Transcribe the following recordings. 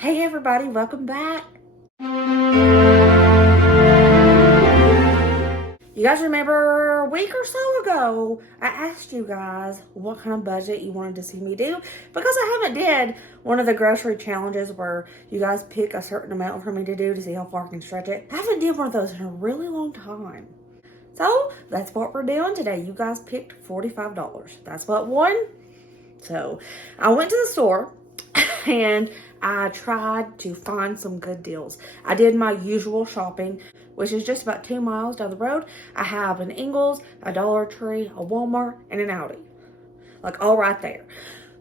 Hey everybody, welcome back. You guys remember a week or so ago, I asked you guys what kind of budget you wanted to see me do because I haven't did one of the grocery challenges where you guys pick a certain amount for me to do to see how far I can stretch it. I haven't did one of those in a really long time. So that's what we're doing today. You guys picked $45. That's what won. So I went to the store and I tried to find some good deals. I did my usual shopping, which is just about 2 miles down the road. I have an Ingles, a Dollar Tree, a Walmart, and an Aldi. Like all right there.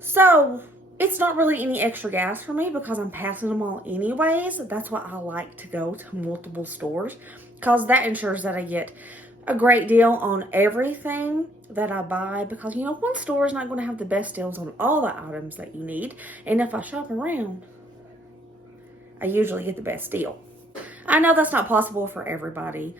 So it's not really any extra gas for me because I'm passing them all anyways. That's why I like to go to multiple stores because that ensures that I get a great deal on everything that I buy because, you know, one store is not going to have the best deals on all the items that you need. And if I shop around, I usually get the best deal. I know that's not possible for everybody.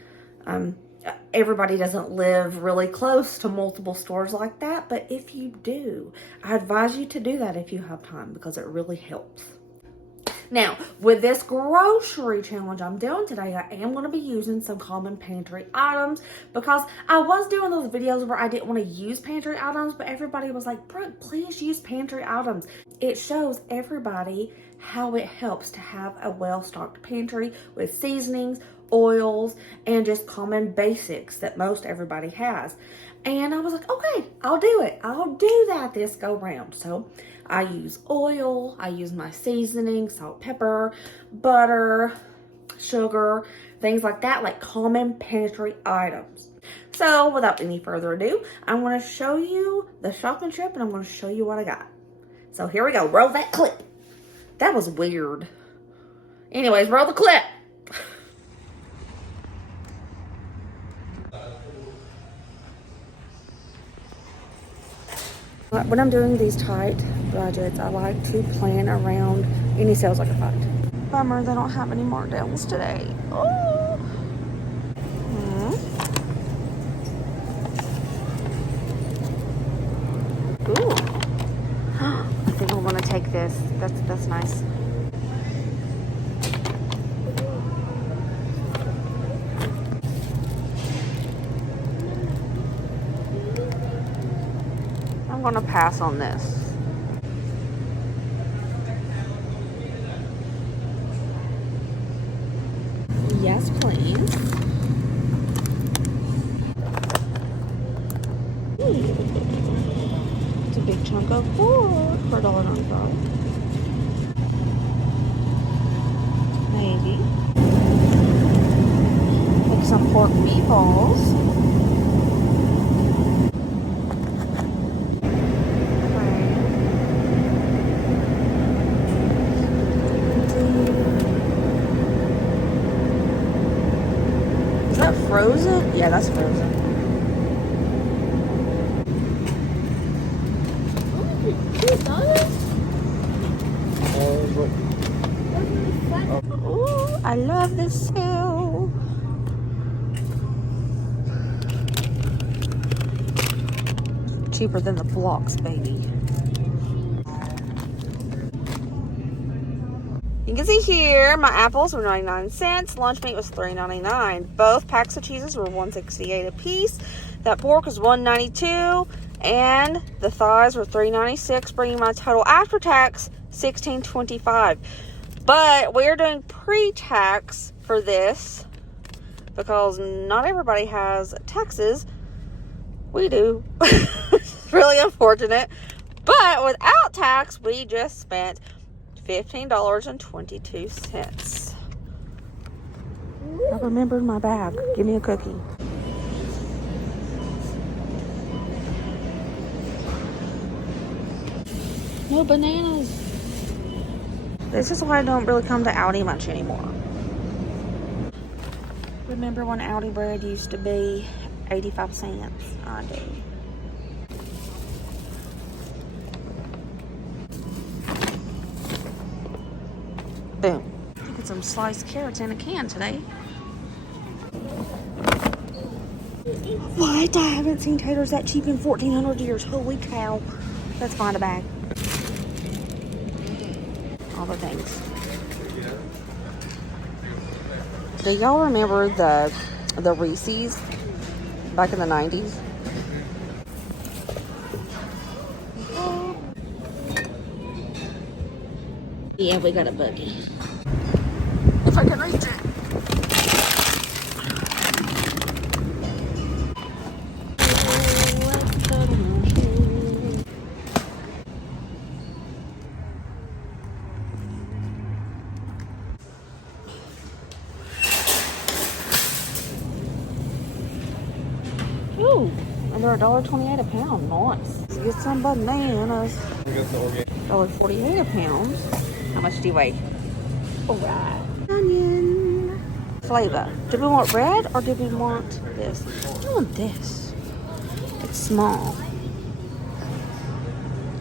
Everybody doesn't live really close to multiple stores like that. But if you do, I advise you to do that if you have time because it really helps. Now, with this grocery challenge I'm doing today, I am going to be using some common pantry items because I was doing those videos where I didn't want to use pantry items, but everybody was like, Brooke, please use pantry items. It shows everybody how it helps to have a well-stocked pantry with seasonings, oils, and just common basics that most everybody has. And I was like, okay, I'll do it. I'll do that this go round. So I use oil, I use my seasoning, salt, pepper, butter, sugar, things like that, like common pantry items. So without any further ado, I'm going to show you the shopping trip and I'm going to show you what I got. So here we go. Roll that clip. That was weird. Anyways, roll the clip. When I'm doing these tight budgets, I like to plan around any sales I can find. Bummer, they don't have any markdowns today. Oh. Ooh. I think I'm gonna take this. That's nice. I'm gonna pass on this. Yes, please. It's a big chunk of pork for $1.95. Maybe. Like some pork meatballs. Frozen? Yeah, that's frozen. Ooh, I love this sale. Cheaper than the blocks, baby. You can see here, my apples were 99 cents. Lunch meat was $3.99. Both packs of cheeses were $1.68 a piece. That pork was $1.92. And the thighs were $3.96, bringing my total after tax $16.25. But we're doing pre-tax for this because not everybody has taxes. We do. It's really unfortunate. But without tax, we just spent $15.22. I remembered my bag. Give me a cookie. No bananas. This is why I don't really come to Aldi much anymore. Remember when Aldi bread used to be 85 cents? I do. Boom. Get some sliced carrots in a can today. What? I haven't seen taters that cheap in 1,400 years. Holy cow. Let's find a bag. All the things. Do y'all remember the Reese's back in the 90s? Yeah, we got a buggy. If I can reach it. Ooh, and they're $1.28 a pound. Nice. Let's get some bananas. $1.48 a pound. How much do you weigh? Alright. Onion. Flavor. Do we want red or do we want this? I want this. It's small.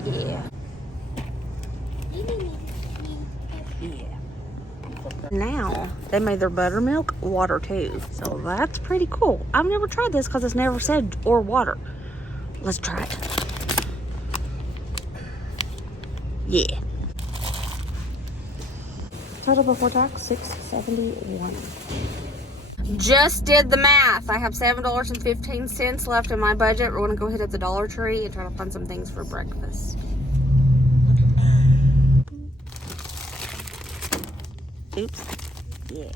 Yeah. Yeah. Now, they made their buttermilk water too. So that's pretty cool. I've never tried this because it's never said or water. Let's try it. Yeah. Total before tax, $6.71. Just did the math. I have $7.15 left in my budget. We're going to go hit at the Dollar Tree and try to find some things for breakfast. Oops. Yeah.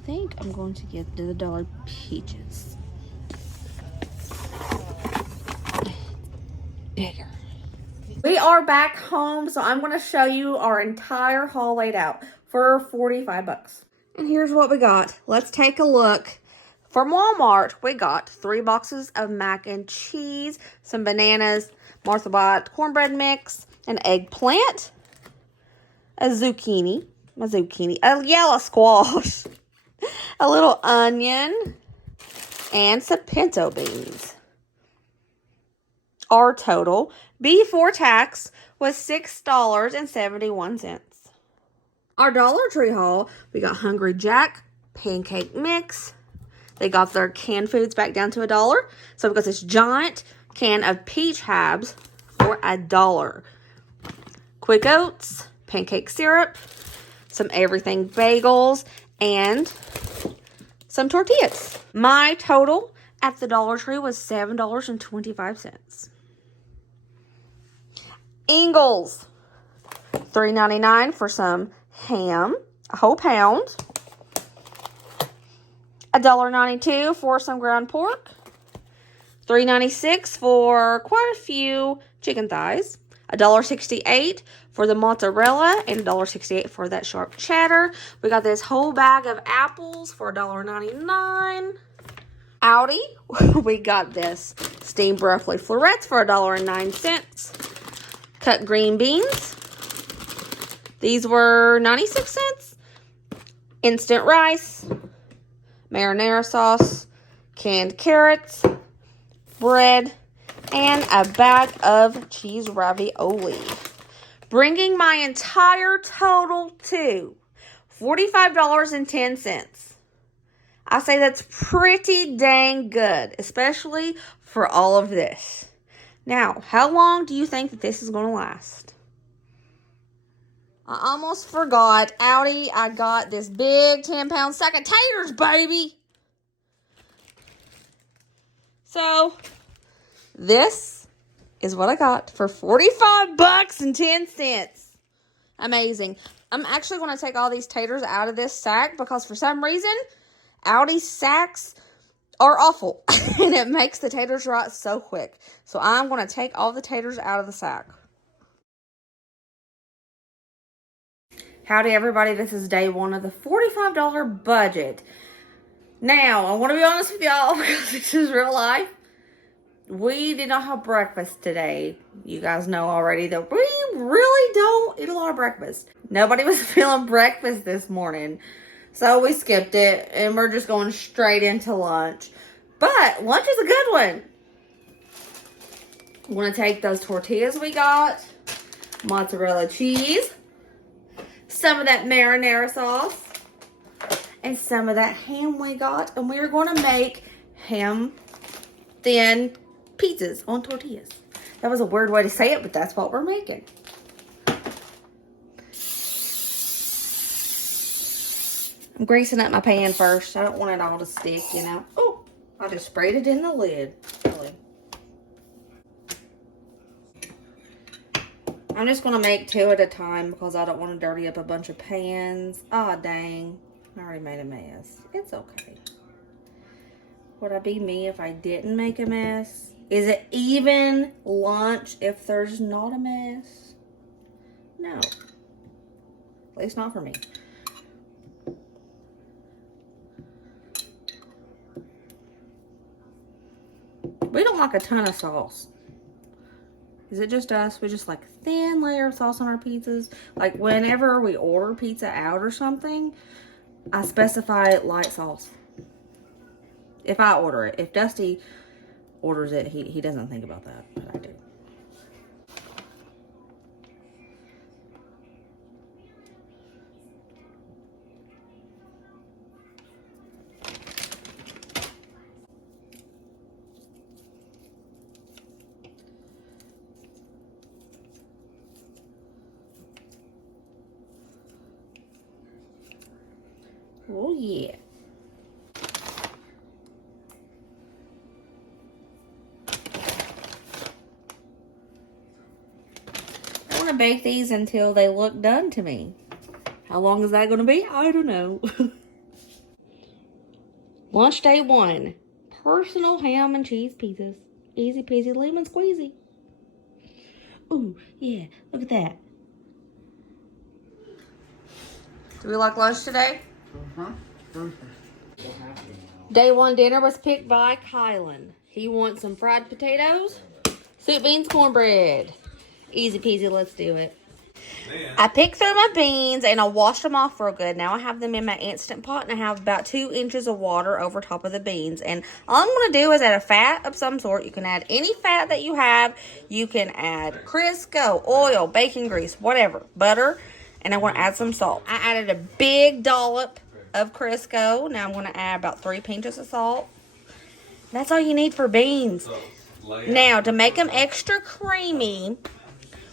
I think I'm going to get the dollar peaches. Bigger. We are back home, so I'm going to show you our entire haul laid out for 45 bucks. And here's what we got. Let's take a look. From Walmart, we got 3 boxes of mac and cheese, some bananas, Martha bought cornbread mix, an eggplant, a zucchini, a yellow squash, a little onion, and some pinto beans. Our total, before tax, was $6.71. Our Dollar Tree haul, we got Hungry Jack, pancake mix. They got their canned foods back down to $1. So we got this giant can of peach habs for $1. Quick Oats, pancake syrup, some everything bagels, and some tortillas. My total at the Dollar Tree was $7.25. Ingles, $3.99 for some ham, a whole pound. $1.92 for some ground pork. $3.96 for quite a few chicken thighs. $1.68 for the mozzarella and $1.68 for that sharp cheddar. We got this whole bag of apples for $1.99. Aldi, we got this steamed broccoli florets for $1.09. Cut green beans. These were 96 cents. Instant rice, marinara sauce, canned carrots, bread, and a bag of cheese ravioli. Bringing my entire total to $45.10. I say that's pretty dang good, especially for all of this. Now, how long do you think that this is going to last? I almost forgot. Aldi, I got this big 10-pound sack of taters, baby. So, this is what I got for 45 bucks and 10 cents. Amazing. I'm actually going to take all these taters out of this sack because for some reason, Aldi sacks are awful. And it makes the taters rot so quick. So I'm going to take all the taters out of the sack. Howdy everybody, this is day one of the $45 budget. Now, I want to be honest with y'all because this is real life. We did not have breakfast today. You guys know already that we really don't eat a lot of breakfast. Nobody was feeling breakfast this morning. So we skipped it and we're just going straight into lunch. But lunch is a good one. I'm going to take those tortillas we got, mozzarella cheese, some of that marinara sauce, and some of that ham we got, and we're going to make ham thin pizzas on tortillas. That was a weird way to say it, but that's what we're making. I'm greasing up my pan first. I don't want it all to stick, you know. Oh, I just sprayed it in the lid. Really. I'm just going to make 2 at a time because I don't want to dirty up a bunch of pans. Aw, dang. I already made a mess. It's okay. Would I be me if I didn't make a mess? Is it even lunch if there's not a mess? No. At least not for me. We don't like a ton of sauce. Is it just us? We just like thin layer of sauce on our pizzas. Like whenever we order pizza out or something, I specify light sauce. If I order it. If Dusty orders it, he doesn't think about that, but I do. Oh yeah. I want to bake these until they look done to me. How long is that going to be? I don't know. Lunch day 1. Personal ham and cheese pizzas. Easy peasy lemon squeezy. Ooh, yeah. Look at that. Do we like lunch today? Day 1 dinner was picked by Kylan. He wants some fried potatoes, soup, beans, cornbread. Easy peasy, let's do it. I picked through my beans and I washed them off real good. Now I have them in my Instant Pot and I have about 2 inches of water over top of the beans. And all I'm going to do is add a fat of some sort. You can add any fat that you have. You can add Crisco, oil, bacon grease, whatever, butter. And I want to add some salt. I added a big dollop of Crisco. Now I'm going to add about 3 pinches of salt. That's all you need for beans. Now to make them extra creamy,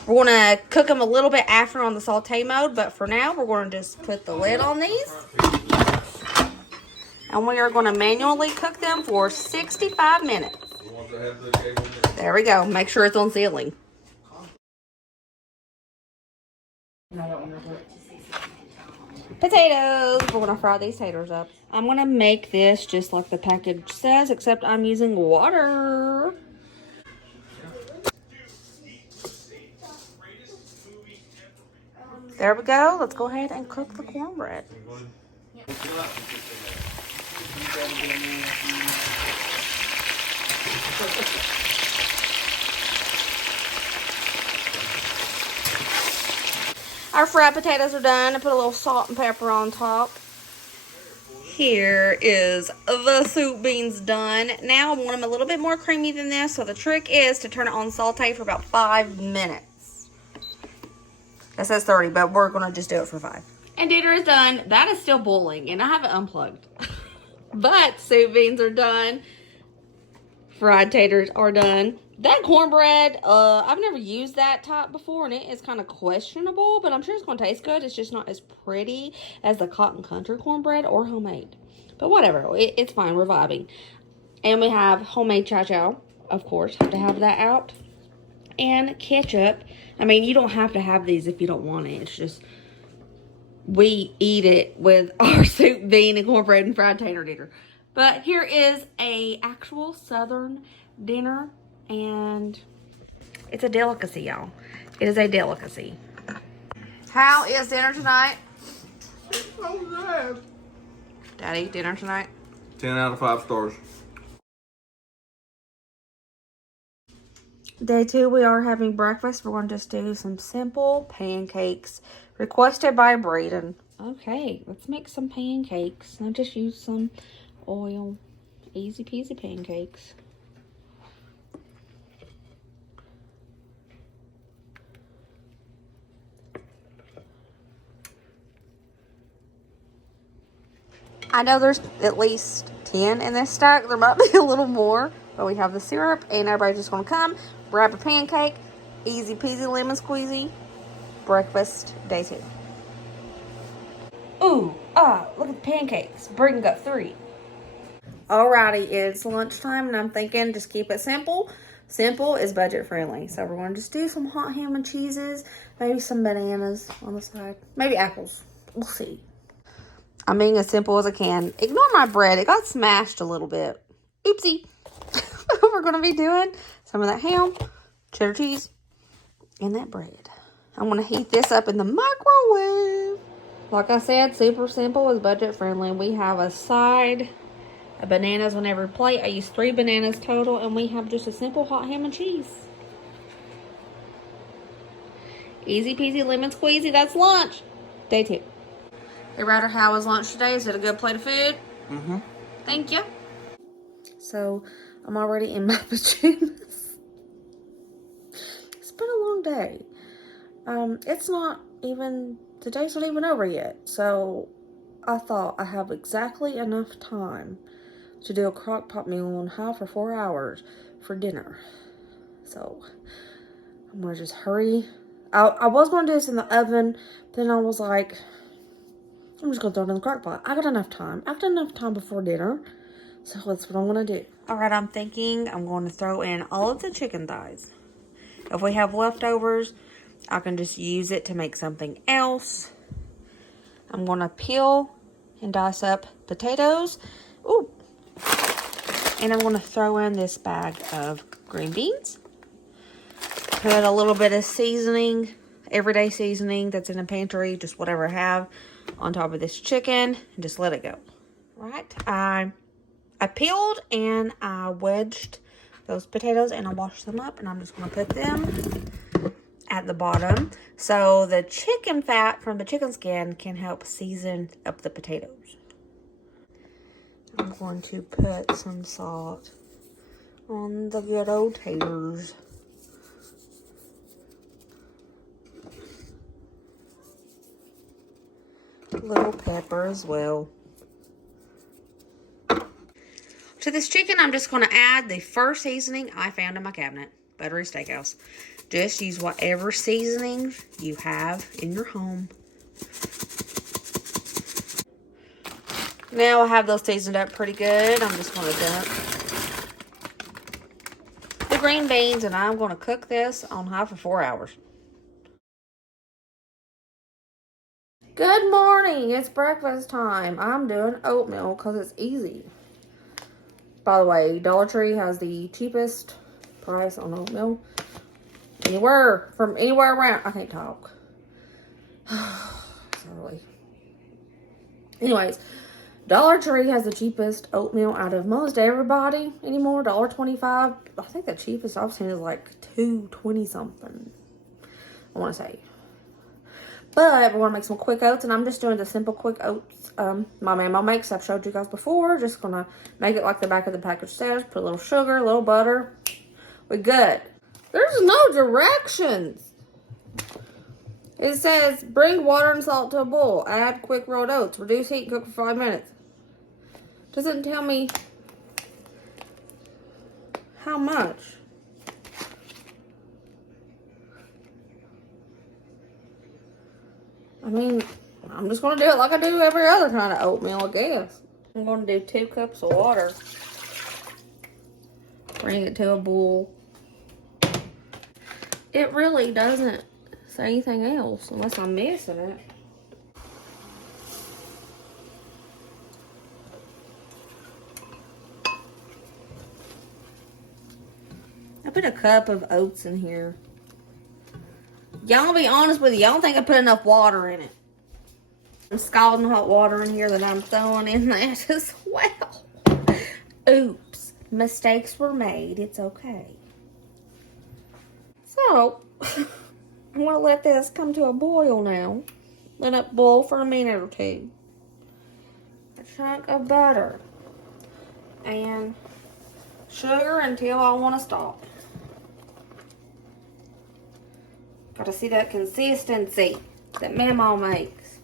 we're going to cook them a little bit after on the saute mode, but for now, we're going to just put the lid on these. And we are going to manually cook them for 65 minutes. There we go. Make sure it's on sealing. Potatoes. We're going to fry these taters up. I'm going to make this just like the package says, except I'm using water. There we go. Let's go ahead and cook the cornbread. Our fried potatoes are done. I put a little salt and pepper on top. Here is the soup beans done. Now I want them a little bit more creamy than this. So the trick is to turn it on saute for about 5 minutes. It says 30, but we're going to just do it for 5. And dinner is done. That is still boiling, and I haven't unplugged. But soup beans are done. Fried taters are done. That cornbread, I've never used that type before, and it is kind of questionable, but I'm sure it's going to taste good. It's just not as pretty as the Cotton Country cornbread or homemade. But whatever, it's fine. We're vibing. And we have homemade chow-chow, of course. Have to have that out. And ketchup. I mean, you don't have to have these if you don't want it. It's just, we eat it with our soup, bean, and cornbread and fried tater dinner. But here is a actual Southern dinner, and it's a delicacy, y'all. It is a delicacy. How is dinner tonight? It's so good. Daddy, dinner tonight? 10 out of 5 stars. Day 2, we are having breakfast. We're going to just do some simple pancakes requested by Braden. Okay, let's make some pancakes. I just use some oil. Easy peasy pancakes. I know there's at least 10 in this stack. There might be a little more. But we have the syrup, and everybody's just going to come, grab a pancake, easy peasy lemon squeezy, breakfast day 2. Ooh, look at the pancakes. Brittany got 3. Alrighty, it's lunchtime, and I'm thinking just keep it simple. Simple is budget friendly. So we're going to just do some hot ham and cheeses, maybe some bananas on the side, maybe apples. We'll see. I'm being as simple as I can. Ignore my bread. It got smashed a little bit. Oopsie. We're going to be doing some of that ham, cheddar cheese, and that bread. I'm going to heat this up in the microwave. Like I said, super simple is budget friendly. We have a side of bananas on every plate. I use 3 bananas total, and we have just a simple hot ham and cheese. Easy peasy lemon squeezy. That's lunch. Day 2. Hey, Ryder, how was lunch today? Is it a good plate of food? Mm-hmm. Thank you. So, I'm already in my pajamas. It's been a long day. The day's not even over yet. So, I thought I have exactly enough time to do a crock pot meal on high for 4 hours for dinner. So, I'm going to just hurry. I was going to do this in the oven, but then I was like, I'm just going to throw it in the crock pot. I got enough time. I've got enough time before dinner. So that's what I'm going to do. Alright, I'm thinking I'm going to throw in all of the chicken thighs. If we have leftovers, I can just use it to make something else. I'm going to peel and dice up potatoes. Ooh. And I'm going to throw in this bag of green beans. Put a little bit of seasoning, everyday seasoning that's in the pantry, just whatever I have, on top of this chicken, and just let it go. Right, I peeled and I wedged those potatoes and I washed them up, and I'm just going to put them at the bottom so the chicken fat from the chicken skin can help season up the potatoes. I'm going to put some salt on the good old taters. A little pepper as well. To this chicken, I'm just going to add the first seasoning I found in my cabinet. Buttery Steakhouse. Just use whatever seasoning you have in your home. Now I have those seasoned up pretty good. I'm just going to dump the green beans, and I'm going to cook this on high for 4 hours. Good morning. It's breakfast time. I'm doing oatmeal because it's easy. By the way, Dollar Tree has the cheapest price on oatmeal anywhere around. I can't talk. Sorry. Anyways, Dollar Tree has the cheapest oatmeal out of most everybody anymore. $1.25. I think the cheapest I've seen is like $2.20 something, I want to say. But we're going to make some quick oats, and I'm just doing the simple quick oats my mama makes. I've showed you guys before. Just going to make it like the back of the package says. Put a little sugar, a little butter. We're good. There's no directions. It says, bring water and salt to a boil. Add quick rolled oats. Reduce heat, cook for 5 minutes. Doesn't tell me how much. I mean, I'm just going to do it like I do every other kind of oatmeal, I guess. I'm going to do 2 cups of water. Bring it to a boil. It really doesn't say anything else unless I'm missing it. I put a cup of oats in here. Y'all, be honest with you, y'all don't think I put enough water in it. I'm scalding hot water in here that I'm throwing in that as well. Oops. Mistakes were made. It's okay. So, I'm going to let this come to a boil now. Let it boil for a minute or two. A chunk of butter. And sugar until I want to stop. Got to see that consistency that Mama makes.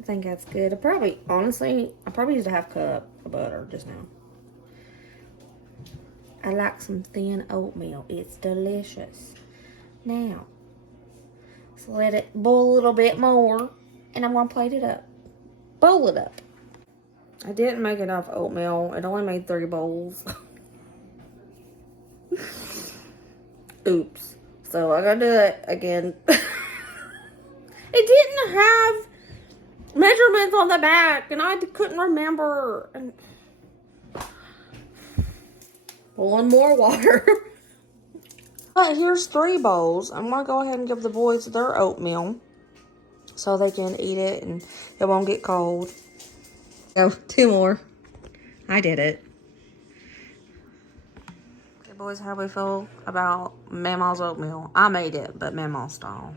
I think that's good. Honestly, I probably used a half cup of butter just now. I like some thin oatmeal. It's delicious. Now, let's let it boil a little bit more, and I'm gonna plate it up. Bowl it up. I didn't make enough oatmeal. It only made 3 bowls. Oops. So I gotta do it again. It didn't have measurements on the back, and I couldn't remember. And pulling more water. But here's 3 bowls. I'm gonna go ahead and give the boys their oatmeal so they can eat it and it won't get cold. Oh, 2 more. I did it. Okay, boys, how do we feel about Mama's oatmeal? I made it, but Mama's style.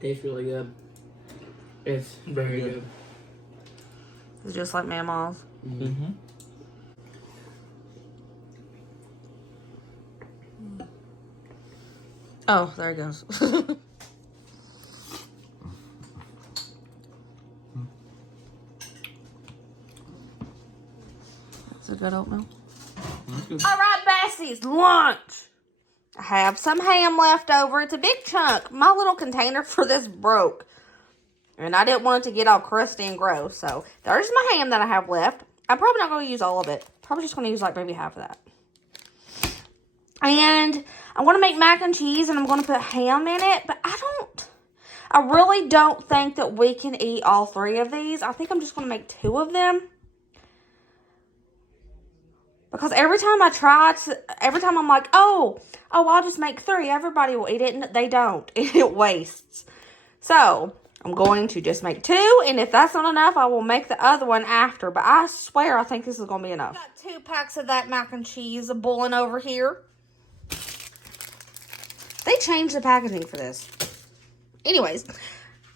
Tastes really good. It's very good. It's just like Mama's. Mm-hmm. Oh, there it goes. That's a good oatmeal. All right, Bassies, lunch. I have some ham left over. It's a big chunk. My little container for this broke. And I didn't want it to get all crusty and gross. So there's my ham that I have left. I'm probably not going to use all of it. Probably just going to use like maybe half of that. And I'm going to make mac and cheese and I'm going to put ham in it. But I really don't think that we can eat all 3 of these. I think I'm just going to make 2 of them. Because every time I'm like, oh, I'll just make 3. Everybody will eat it. And they don't. It wastes. So I'm going to just make 2. And if that's not enough, I will make the other one after. But I swear I think this is going to be enough. Got 2 packs of that mac and cheese boiling over here. They changed the packaging for this. Anyways,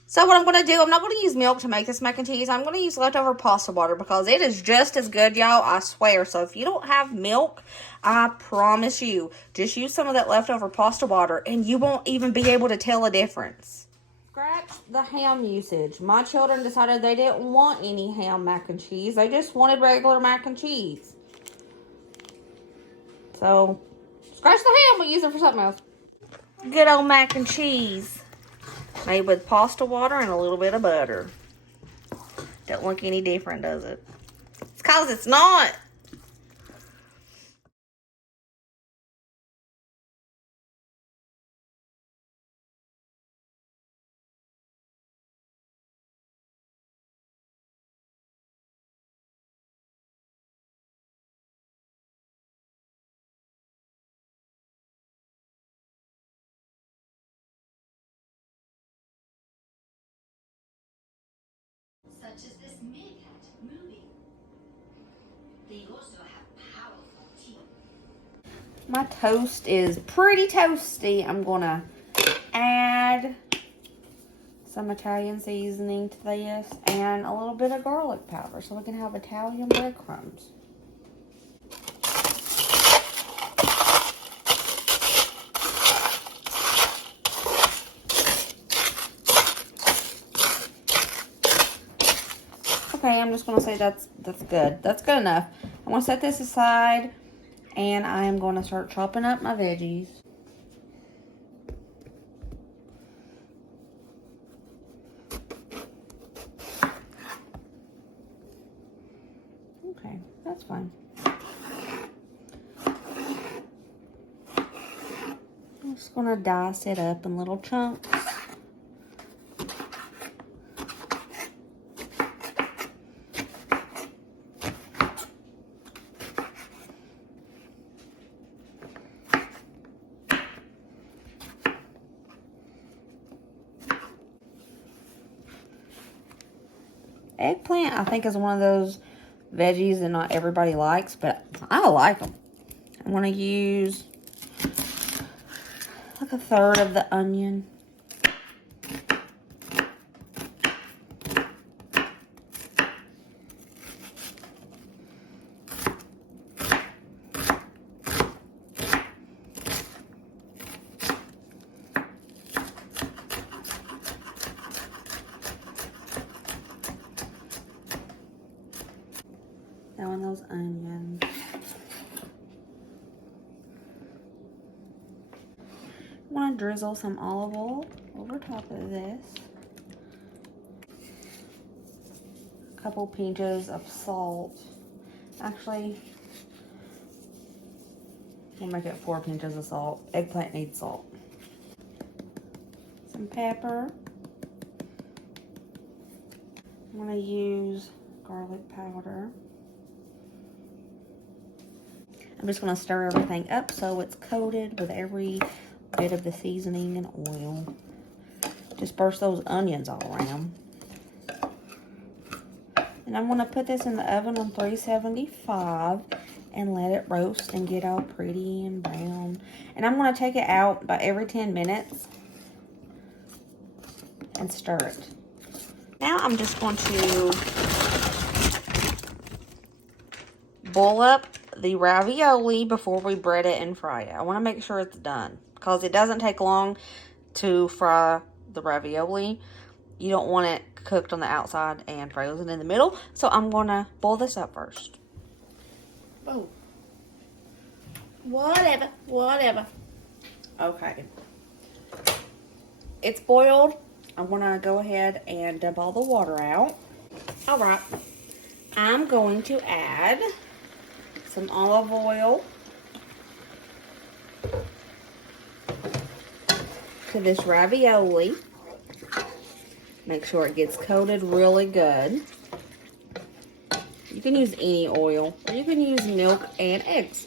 so what I'm going to do, I'm not going to use milk to make this mac and cheese. I'm going to use leftover pasta water because it is just as good, y'all. I swear. So if you don't have milk, I promise you, just use some of that leftover pasta water and you won't even be able to tell a difference. Scratch the ham usage. My children decided they didn't want any ham mac and cheese. They just wanted regular mac and cheese. So, scratch the ham, but use it for something else. Good old mac and cheese. Made with pasta water and a little bit of butter. Don't look any different, does it? It's because it's not. Such as this mid-cat movie. They also have powerful teeth. My toast is pretty toasty. I'm going to add some Italian seasoning to this and a little bit of garlic powder so we can have Italian breadcrumbs. Okay, I'm just going to say that's good. That's good enough. I'm going to set this aside and I am going to start chopping up my veggies. Okay, that's fine. I'm just going to dice it up in little chunks. Eggplant, I think, is one of those veggies that not everybody likes, but I like them. I'm going to use like a third of the onion. Now on those onions. I want to drizzle some olive oil over top of this. A couple pinches of salt. Actually, we'll make it 4 pinches of salt. Eggplant needs salt. Some pepper. I'm going to use garlic powder. I'm just going to stir everything up so it's coated with every bit of the seasoning and oil. Disperse those onions all around. And I'm going to put this in the oven on 375 and let it roast and get all pretty and brown. And I'm going to take it out about every 10 minutes and stir it. Now I'm just going to boil up the ravioli before we bread it and fry it. I want to make sure it's done because it doesn't take long to fry the ravioli. You don't want it cooked on the outside and frozen in the middle. So I'm going to boil this up first. Oh. Whatever. Okay. It's boiled. I'm going to go ahead and dump all the water out. All right. I'm going to add some olive oil to this ravioli. Make sure it gets coated really good. You can use any oil, or you can use milk and eggs.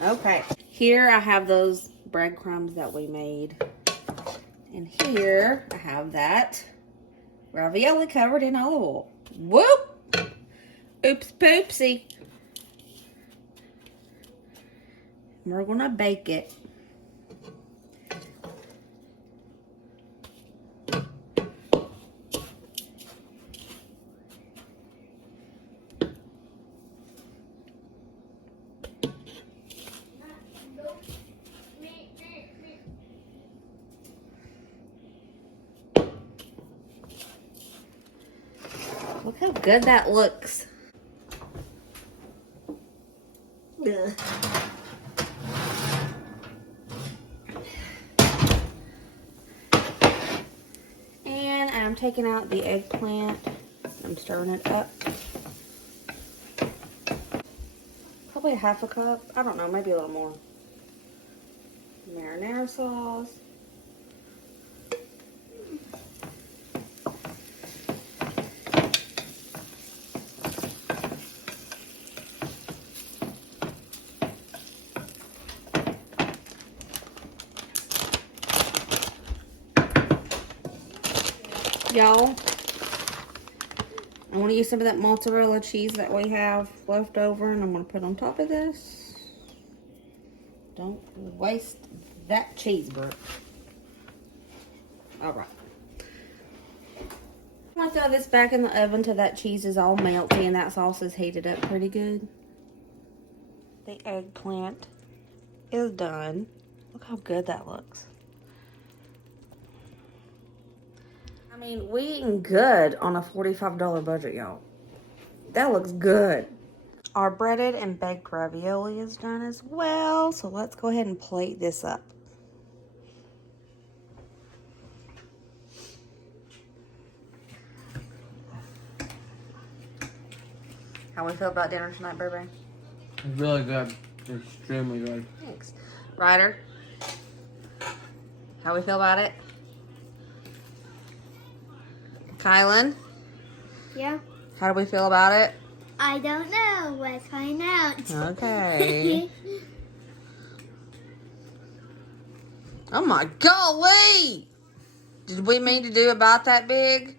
Okay, here I have those breadcrumbs that we made. And here I have that ravioli covered in olive oil. Whoop! Oops poopsie. We're gonna bake it. Look how good that looks. Ugh. And I'm taking out the eggplant. I'm stirring it up. Probably a half a cup. I don't know, maybe a little more. Marinara sauce. Y'all, I want to use some of that mozzarella cheese that we have left over, and I'm going to put on top of this. Don't waste that cheese, Brooke. All right. I'm going to throw this back in the oven till that cheese is all melty and that sauce is heated up pretty good. The eggplant is done. Look how good that looks. I mean, we eating good on a $45 budget, y'all. That looks good. Our breaded and baked ravioli is done as well. So let's go ahead and plate this up. How we feel about dinner tonight, baby? It's really good. Extremely good. Thanks. Ryder, how we feel about it? Kylan, Yeah. how do we feel about it? I don't know. Let's find out. Okay. Oh my golly! Did we mean to do about that big?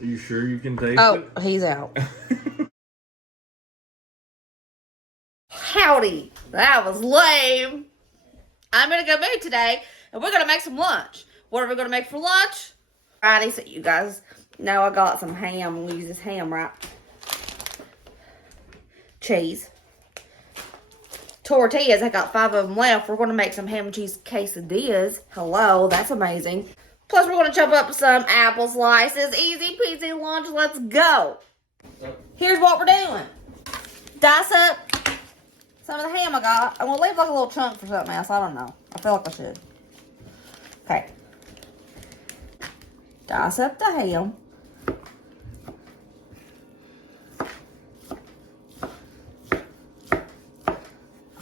Are you sure you can taste Oh, it? he's out. Howdy. That was lame. I'm gonna go move today, and we're gonna make some lunch. What are we gonna make for lunch? Friday, so you guys know I got some ham. We'll use this ham, right? Cheese. Tortillas, I got 5 of them left. We're gonna make some ham and cheese quesadillas. Hello, that's amazing. Plus, we're going to chop up some apple slices. Easy peasy lunch. Let's go. Here's what we're doing. Dice up some of the ham I got. I'm going to leave like a little chunk for something else. I don't know. I feel like I should. Okay. Dice up the ham.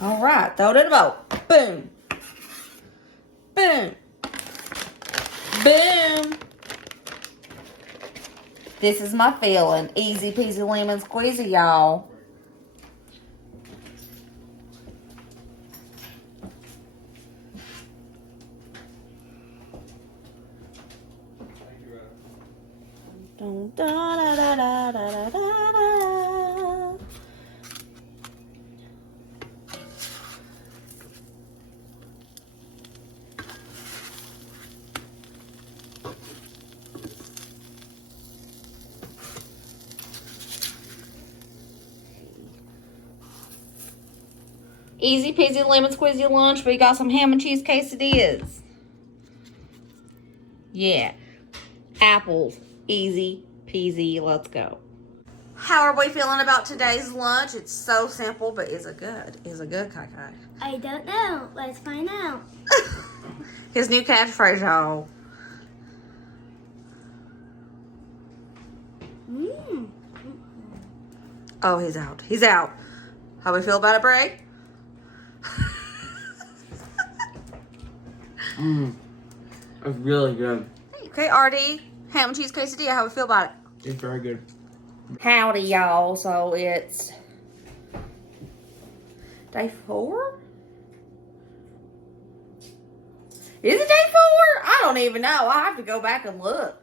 All right. Throw it in a bowl. Boom. Boom. Boom. This is my filling. Easy peasy lemon squeezy, y'all. Dun, da, da, da, da, da, da, da. Easy peasy lemon squeezy lunch. We got some ham and cheese quesadillas. Yeah. Apples. Easy peasy. Let's go. How are we feeling about today's lunch? It's so simple, but is it good? Is it good, Kai Kai? I don't know. Let's find out. His new catchphrase, y'all. Mmm. Oh, he's out. He's out. How we feel about it, Bray? It's really good. Okay, RD. Ham and cheese quesadilla. How we feel about it? It's very good. Howdy, y'all. So it's day 4? Is it day 4? I don't even know. I have to go back and look.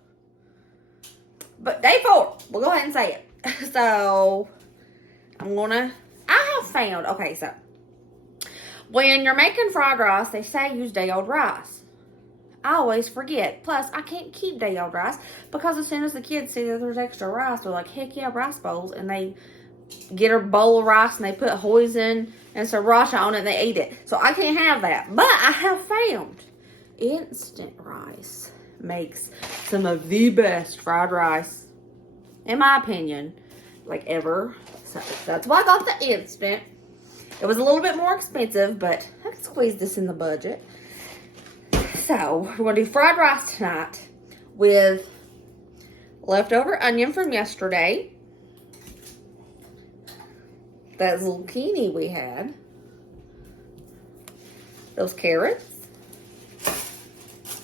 But day 4. We'll go ahead and say it. So I have found, okay, so when you're making fried rice, they say use day-old rice. I always forget. Plus, I can't keep day-old rice because as soon as the kids see that there's extra rice, they're like, heck yeah, rice bowls. And they get a bowl of rice and they put hoisin and sriracha on it and they eat it. So I can't have that. But I have found instant rice makes some of the best fried rice, in my opinion, like ever. So that's why I got the instant. It was a little bit more expensive, but I can squeeze this in the budget. So, we're going to do fried rice tonight with leftover onion from yesterday. That zucchini we had. Those carrots.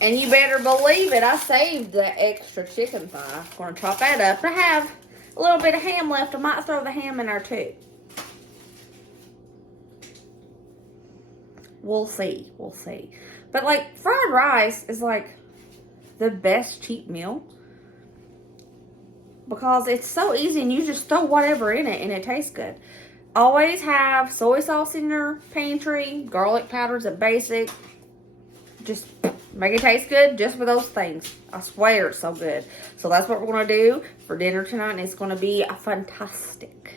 And you better believe it, I saved that extra chicken thigh. I'm going to chop that up. I have a little bit of ham left. I might throw the ham in there too. We'll see. We'll see. But like fried rice is like the best cheap meal because it's so easy and you just throw whatever in it and it tastes good. Always have soy sauce in your pantry. Garlic powder's a basic. Just make it taste good just for those things. I swear it's so good. So that's what we're going to do for dinner tonight and it's going to be a fantastic.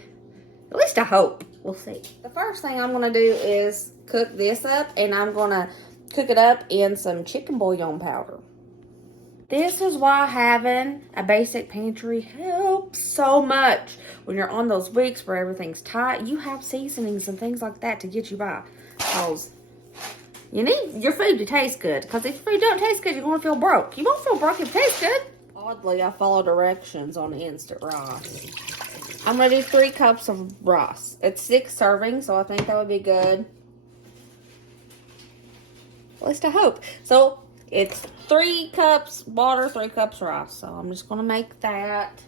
At least I hope. We'll see. The first thing I'm going to do is cook this up and I'm going to cook it up in some chicken bouillon powder. This is why having a basic pantry helps so much. When you're on those weeks where everything's tight, you have seasonings and things like that to get you by. Because you need your food to taste good. Because if your food don't taste good, you're going to feel broke. You won't feel broke if it tastes good. Oddly, I follow directions on instant rice. I'm going to do 3 cups of rice. It's 6 servings, so I think that would be good. At least I hope. So, it's 3 cups water, 3 cups rice. So, I'm just going to make that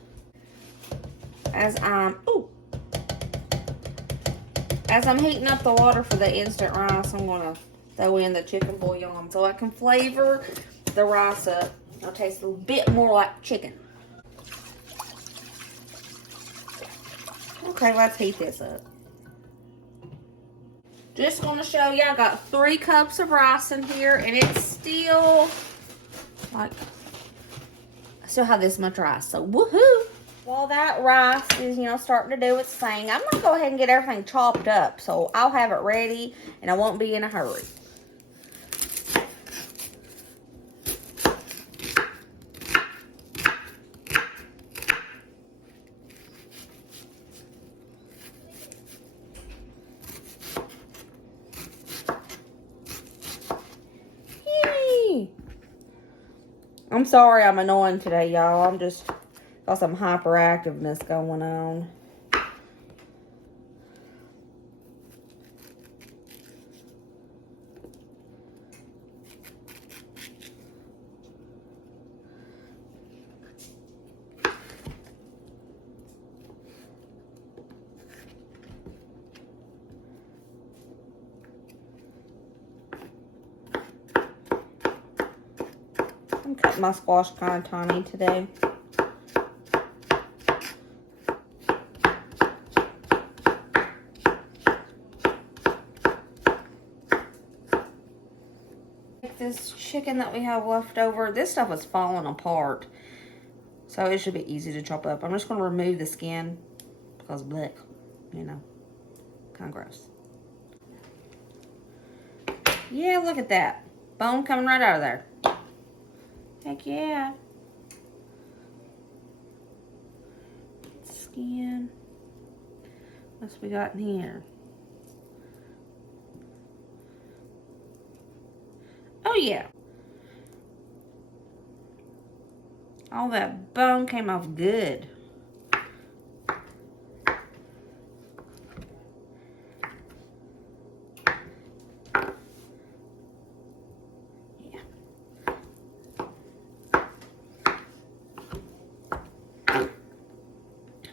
as I'm heating up the water for the instant rice. I'm going to throw in the chicken bouillon so I can flavor the rice up. It'll taste a bit more like chicken. Okay, let's heat this up. Just going to show you, I got 3 cups of rice in here, and it's still, like, I still have this much rice, so woohoo! While that rice is, starting to do its thing, I'm going to go ahead and get everything chopped up, so I'll have it ready, and I won't be in a hurry. sorry I'm annoying today, y'all. I'm just got some hyperactiveness going on. I'm cutting my squash kind of tiny today. This chicken that we have left over, this stuff is falling apart, so it should be easy to chop up. I'm just going to remove the skin because blech, you know, kind of gross. Yeah, look at that bone coming right out of there. Heck yeah. Skin. What's we got in here? Oh yeah. All that bone came off good. Yeah.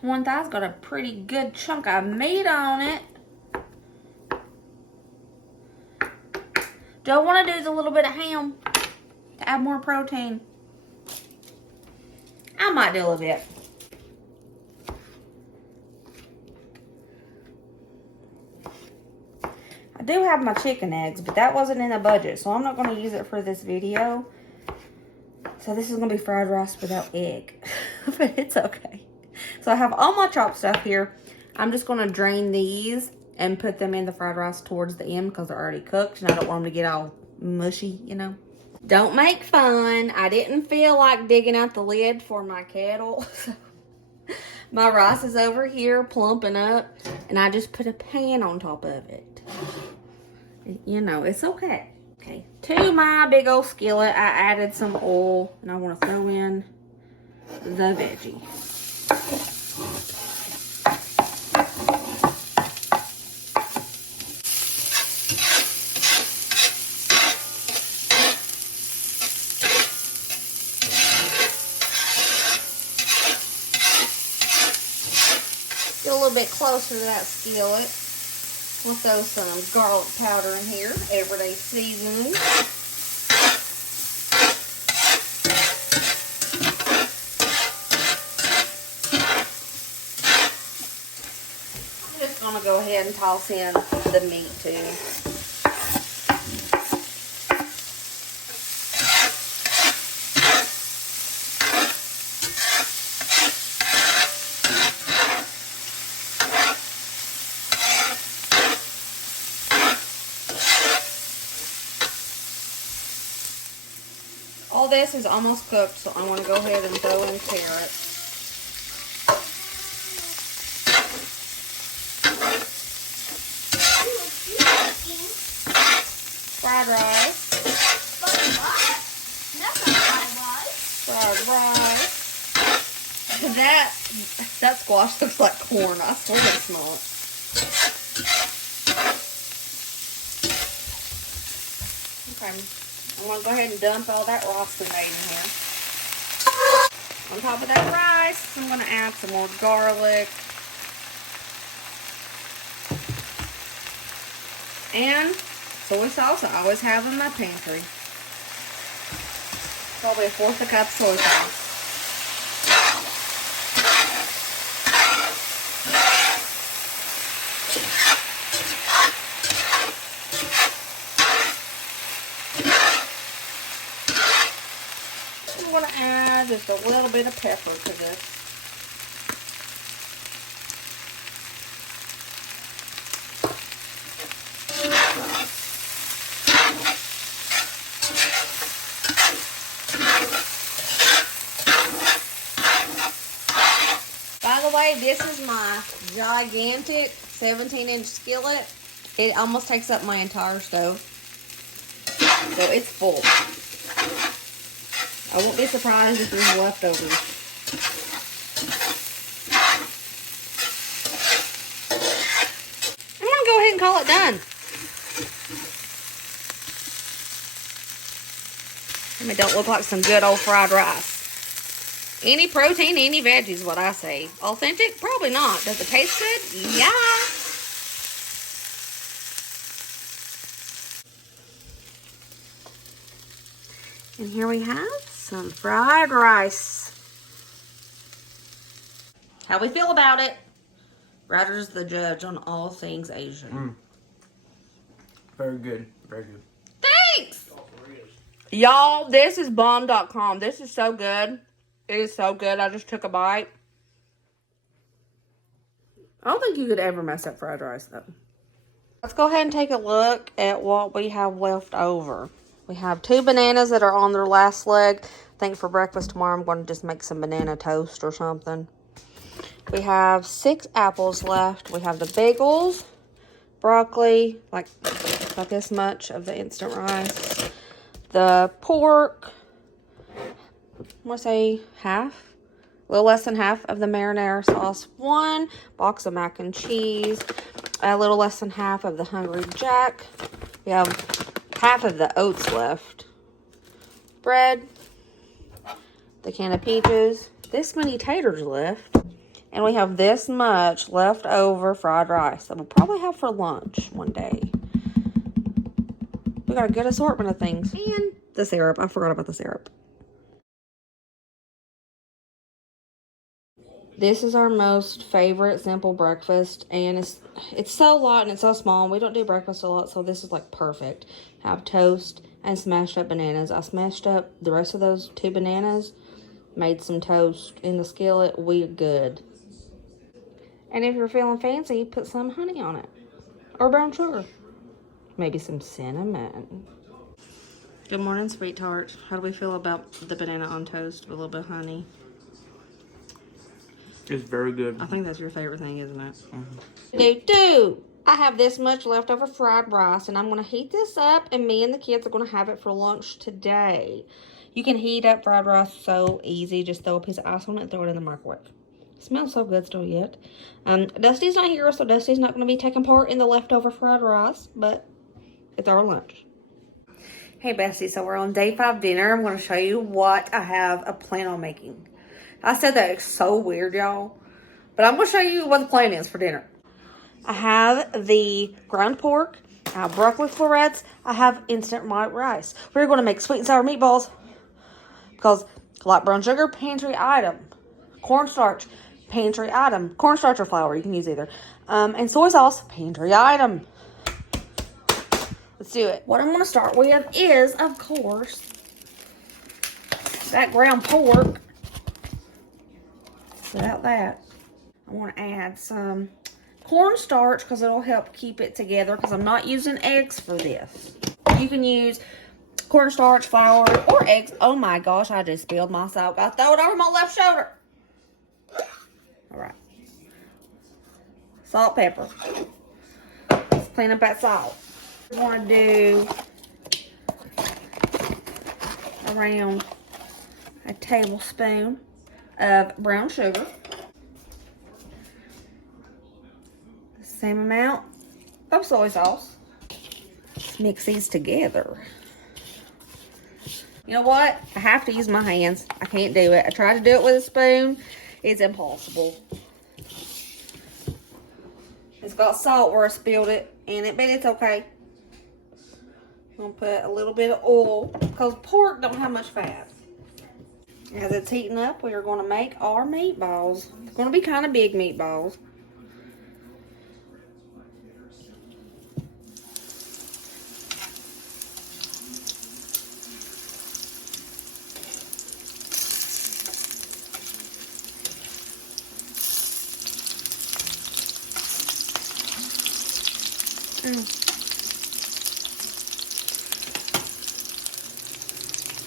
One thigh's got a pretty good chunk of meat on it. Do I want to do a little bit of ham to add more protein? I might do a little bit. I do have my chicken eggs, but that wasn't in the budget, so I'm not going to use it for this video. So this is going to be fried rice without egg, but it's okay. So I have all my chopped stuff here. I'm just going to drain these and put them in the fried rice towards the end because they're already cooked and I don't want them to get all mushy, you know. Don't make fun. I didn't feel like digging out the lid for my kettle. My rice is over here plumping up and I just put a pan on top of it. You know, it's okay. Okay, to my big old skillet, I added some oil and I want to throw in the veggie. Get a little bit closer to that skillet. We'll throw some garlic powder in here, everyday seasoning. I'm just going to go ahead and toss in the meat too. All this is almost cooked, so I want to go ahead and throw in carrots. Fried rice. Fried rice. That squash looks like corn. I swear to smell it. Okay. I'm going to go ahead and dump all that rice we made in here. On top of that rice, I'm going to add some more garlic. And soy sauce I always have in my pantry. Probably a 1/4 a cup soy sauce. I'm going to add just a little bit of pepper to this. By the way, this is my gigantic 17-inch skillet. It almost takes up my entire stove. So it's full. I won't be surprised if there's leftovers. I'm gonna go ahead and call it done. I mean, don't look like some good old fried rice. Any protein, any veggies, what I say. Authentic? Probably not. Does it taste good? Yeah. And here we have some fried rice. How we feel about it? Ryder's the judge on all things Asian. Very good. Very good. Thanks! Y'all, this is bomb.com. This is so good. It is so good. I just took a bite. I don't think you could ever mess up fried rice, though. Let's go ahead and take a look at what we have left over. We have 2 bananas that are on their last leg. I think for breakfast tomorrow, I'm going to just make some banana toast or something. We have 6 apples left. We have the bagels, broccoli, like about this much of the instant rice. The pork, I'm going to say half, a little less than half of the marinara sauce. 1 box of mac and cheese, a little less than half of the Hungry Jack. We have half of the oats left. Bread, the can of peaches, this many taters left. And we have this much left over fried rice that we'll probably have for lunch one day. We got a good assortment of things. And the syrup. I forgot about the syrup. This is our most favorite simple breakfast. And it's so light and it's so small. And we don't do breakfast a lot. So this is like perfect. Have toast and smashed up bananas. I smashed up the rest of those 2 bananas. Made some toast in the skillet. We're good. And if you're feeling fancy, put some honey on it. Or brown sugar. Maybe some cinnamon. Good morning, sweetheart. How do we feel about the banana on toast with a little bit of honey? It's very good. I think that's your favorite thing, isn't it? I have this much leftover fried rice, and I'm going to heat this up, and me and the kids are going to have it for lunch today. You can heat up fried rice so easy. Just throw a piece of ice on it and throw it in the microwave. Smells so good still yet. Dusty's not here, so Dusty's not going to be taking part in the leftover fried rice, but it's our lunch. Hey, Bestie, so we're on day 5 dinner. I'm going to show you what I have a plan on making. I said that it's so weird, y'all, but I'm going to show you what the plan is for dinner. I have the ground pork, I have broccoli florets, I have instant white rice. We're going to make sweet and sour meatballs because light brown sugar, pantry item. Cornstarch, pantry item. Cornstarch or flour, you can use either. And soy sauce, pantry item. Let's do it. What I'm going to start with is, of course, that ground pork. Without that, I want to add some cornstarch because it'll help keep it together because I'm not using eggs for this. You can use cornstarch, flour, or eggs. Oh my gosh, I just spilled my salt. I throw it over my left shoulder. All right. Salt, pepper. Let's clean up that salt. I want to do around a tablespoon of brown sugar. Same amount of soy sauce. Let's mix these together. You know what? I have to use my hands. I can't do it. I tried to do it with a spoon. It's impossible. It's got salt where I spilled it in it, but it's okay. I'm going to put a little bit of oil because pork don't have much fat. As it's heating up, we are going to make our meatballs. It's going to be kind of big meatballs.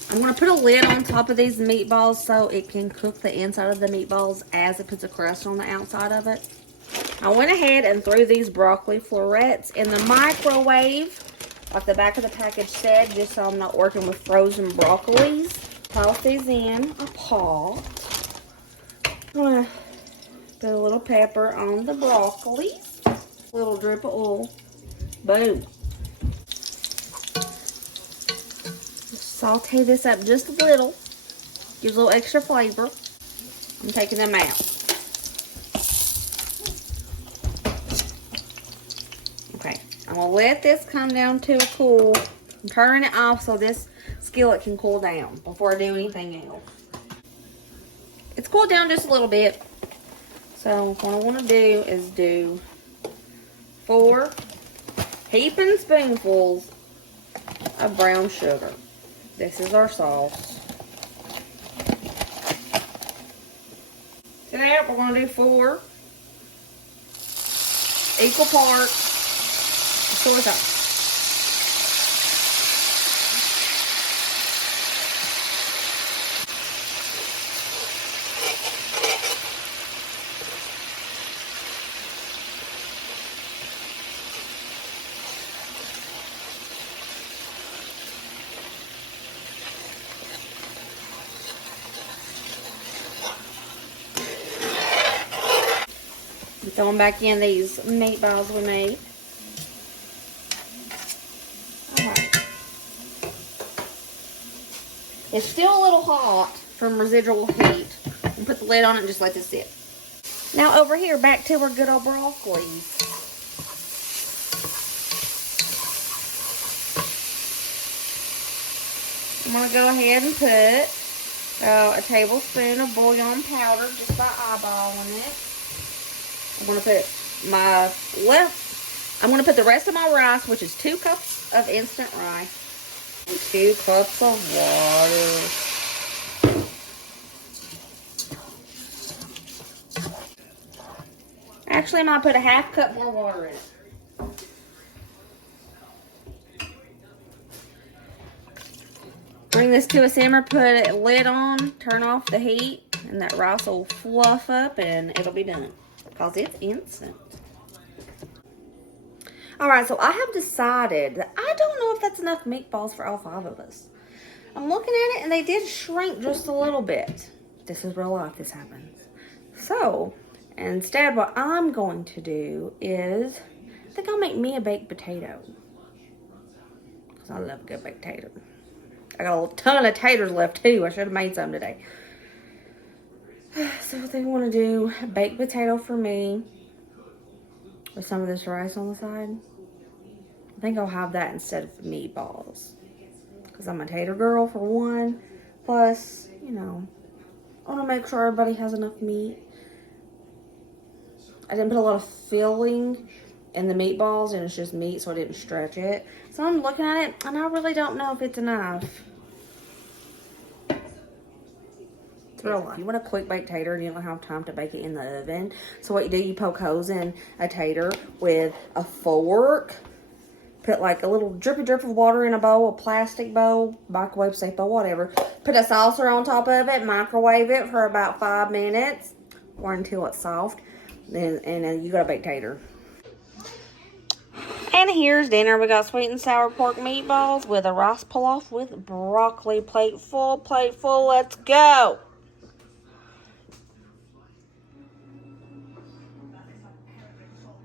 I'm going to put a lid on top of these meatballs so it can cook the inside of the meatballs as it puts a crust on the outside of it. I went ahead and threw these broccoli florets in the microwave, like the back of the package said, just so I'm not working with frozen broccolis. toss these in a pot. I'm gonna put a little pepper on the broccoli. A little drip of oil. Boom. Saute this up just a little. Gives a little extra flavor. I'm taking them out. Okay, I'm gonna let this come down to a cool. I'm turning it off so this skillet can cool down before I do anything else. It's cooled down just a little bit. So what I want to do is do 4 heaping spoonfuls of brown sugar. This is our sauce. To that, we're going to do 4 equal parts soy sauce. Throwing back in these meatballs we made. Alright. It's still a little hot from residual heat. And put the lid on it and just let this sit. Now over here, back to our good old broccoli. I'm going to go ahead and put a tablespoon of bouillon powder just by eyeballing it. I'm going to put the rest of my rice, which is 2 cups of instant rice, and 2 cups of water. Actually, I might put a half cup more water in it. Bring this to a simmer, put a lid on, turn off the heat, and that rice will fluff up and it'll be done. Because it's instant. Alright, so I have decided that I don't know if that's enough meatballs for all 5 of us. I'm looking at it and they did shrink just a little bit. This is real life, this happens. So, instead what I'm going to do is, I think I'll make me a baked potato. Because I love a good baked potato. I got a ton of taters left too. I should have made some today. So what they want to do, a baked potato for me with some of this rice on the side. I think I'll have that instead of meatballs. Because I'm a tater girl for one. Plus, you know, I want to make sure everybody has enough meat. I didn't put a lot of filling in the meatballs and it's just meat, so I didn't stretch it. So I'm looking at it and I really don't know if it's enough. It's real life. You want a quick baked tater and you don't have time to bake it in the oven. So what you do, you poke holes in a tater with a fork. Put like a little drippy drip of water in a bowl, a plastic bowl, microwave safe bowl, whatever. Put a saucer on top of it, microwave it for about 5 minutes or until it's soft. And you got a baked tater. And here's dinner. We got sweet and sour pork meatballs with a rice pilaf with broccoli. Plate full, let's go.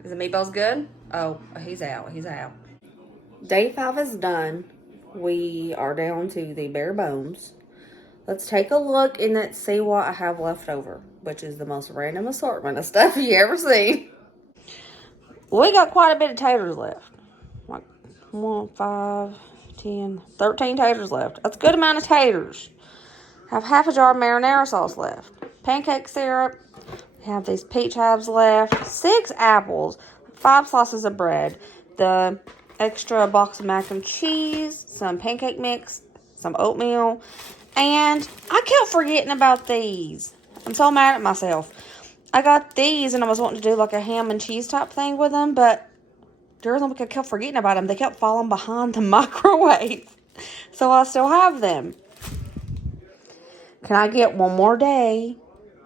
Is the meatballs good? Oh, he's out. Day 5 is done. We are down to the bare bones. Let's take a look and let's see what I have left over, which is the most random assortment of stuff you ever see. We got quite a bit of taters left. Like 1, 5, 10, 13 taters left. That's a good amount of taters. Have half a jar of marinara sauce left. Pancake syrup. We have these peach halves left. 6 apples. 5 slices of bread. The extra box of mac and cheese. Some pancake mix. Some oatmeal. And I kept forgetting about these. I'm so mad at myself. I got these and I was wanting to do like a ham and cheese type thing with them, but during the week I kept forgetting about them. They kept falling behind the microwave. So I still have them. Can I get one more day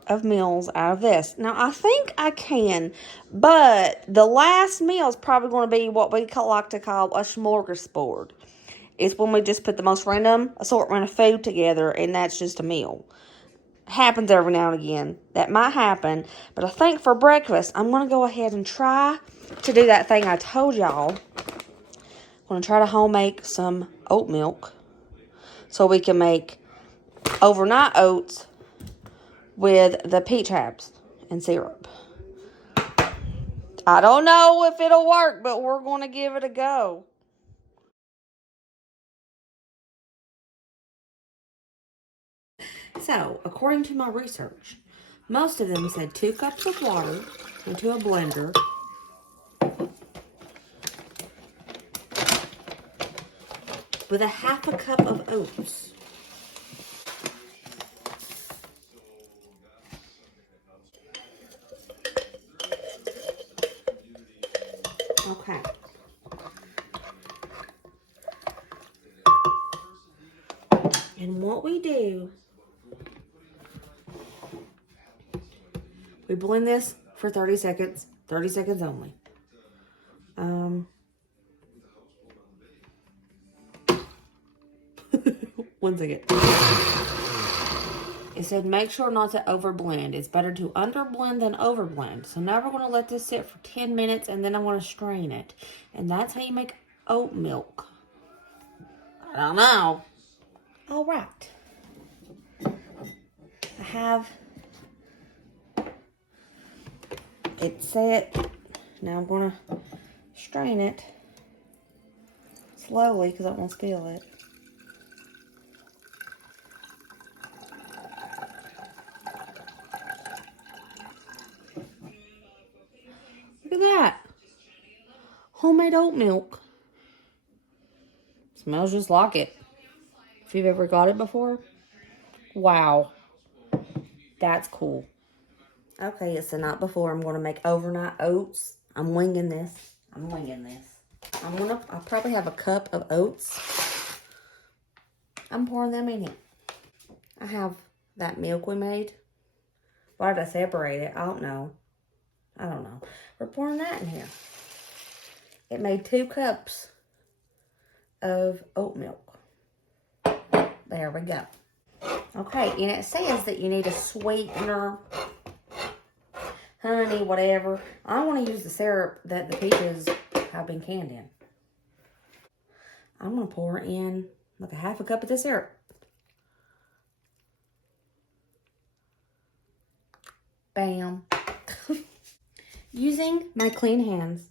of meals out of this? Now I think I can, but the last meal is probably going to be what we like to call a smorgasbord. It's when we just put the most random assortment of food together, and that's just a meal. Happens every now and again. That might happen. But I think for breakfast, I'm going to go ahead and try to do that thing I told y'all. I'm going to try to home make some oat milk so we can make overnight oats with the peach halves and syrup. I don't know if it'll work, but we're going to give it a go. So, according to my research, most of them said 2 cups of water into a blender, with a half a cup of oats. Okay. And what we do, we blend this for 30 seconds. 30 seconds only. One second. It said make sure not to overblend. It's better to underblend than overblend. So now we're going to let this sit for 10 minutes and then I want to strain it. And that's how you make oat milk. I don't know. All right. I have it set. Now I'm going to strain it slowly because I don't want to spill it. Look at that. Homemade oat milk. Smells just like it. If you've ever got it before. Wow. That's cool. Okay, it's the night before. I'm going to make overnight oats. I'm winging this. I'll probably have a cup of oats. I'm pouring them in here. I have that milk we made. Why did I separate it? I don't know. We're pouring that in here. It made 2 cups of oat milk. There we go. Okay, and it says that you need a sweetener, honey, whatever. I want to use the syrup that the peaches have been canned in. I'm going to pour in like a half a cup of the syrup. Bam. Using my clean hands,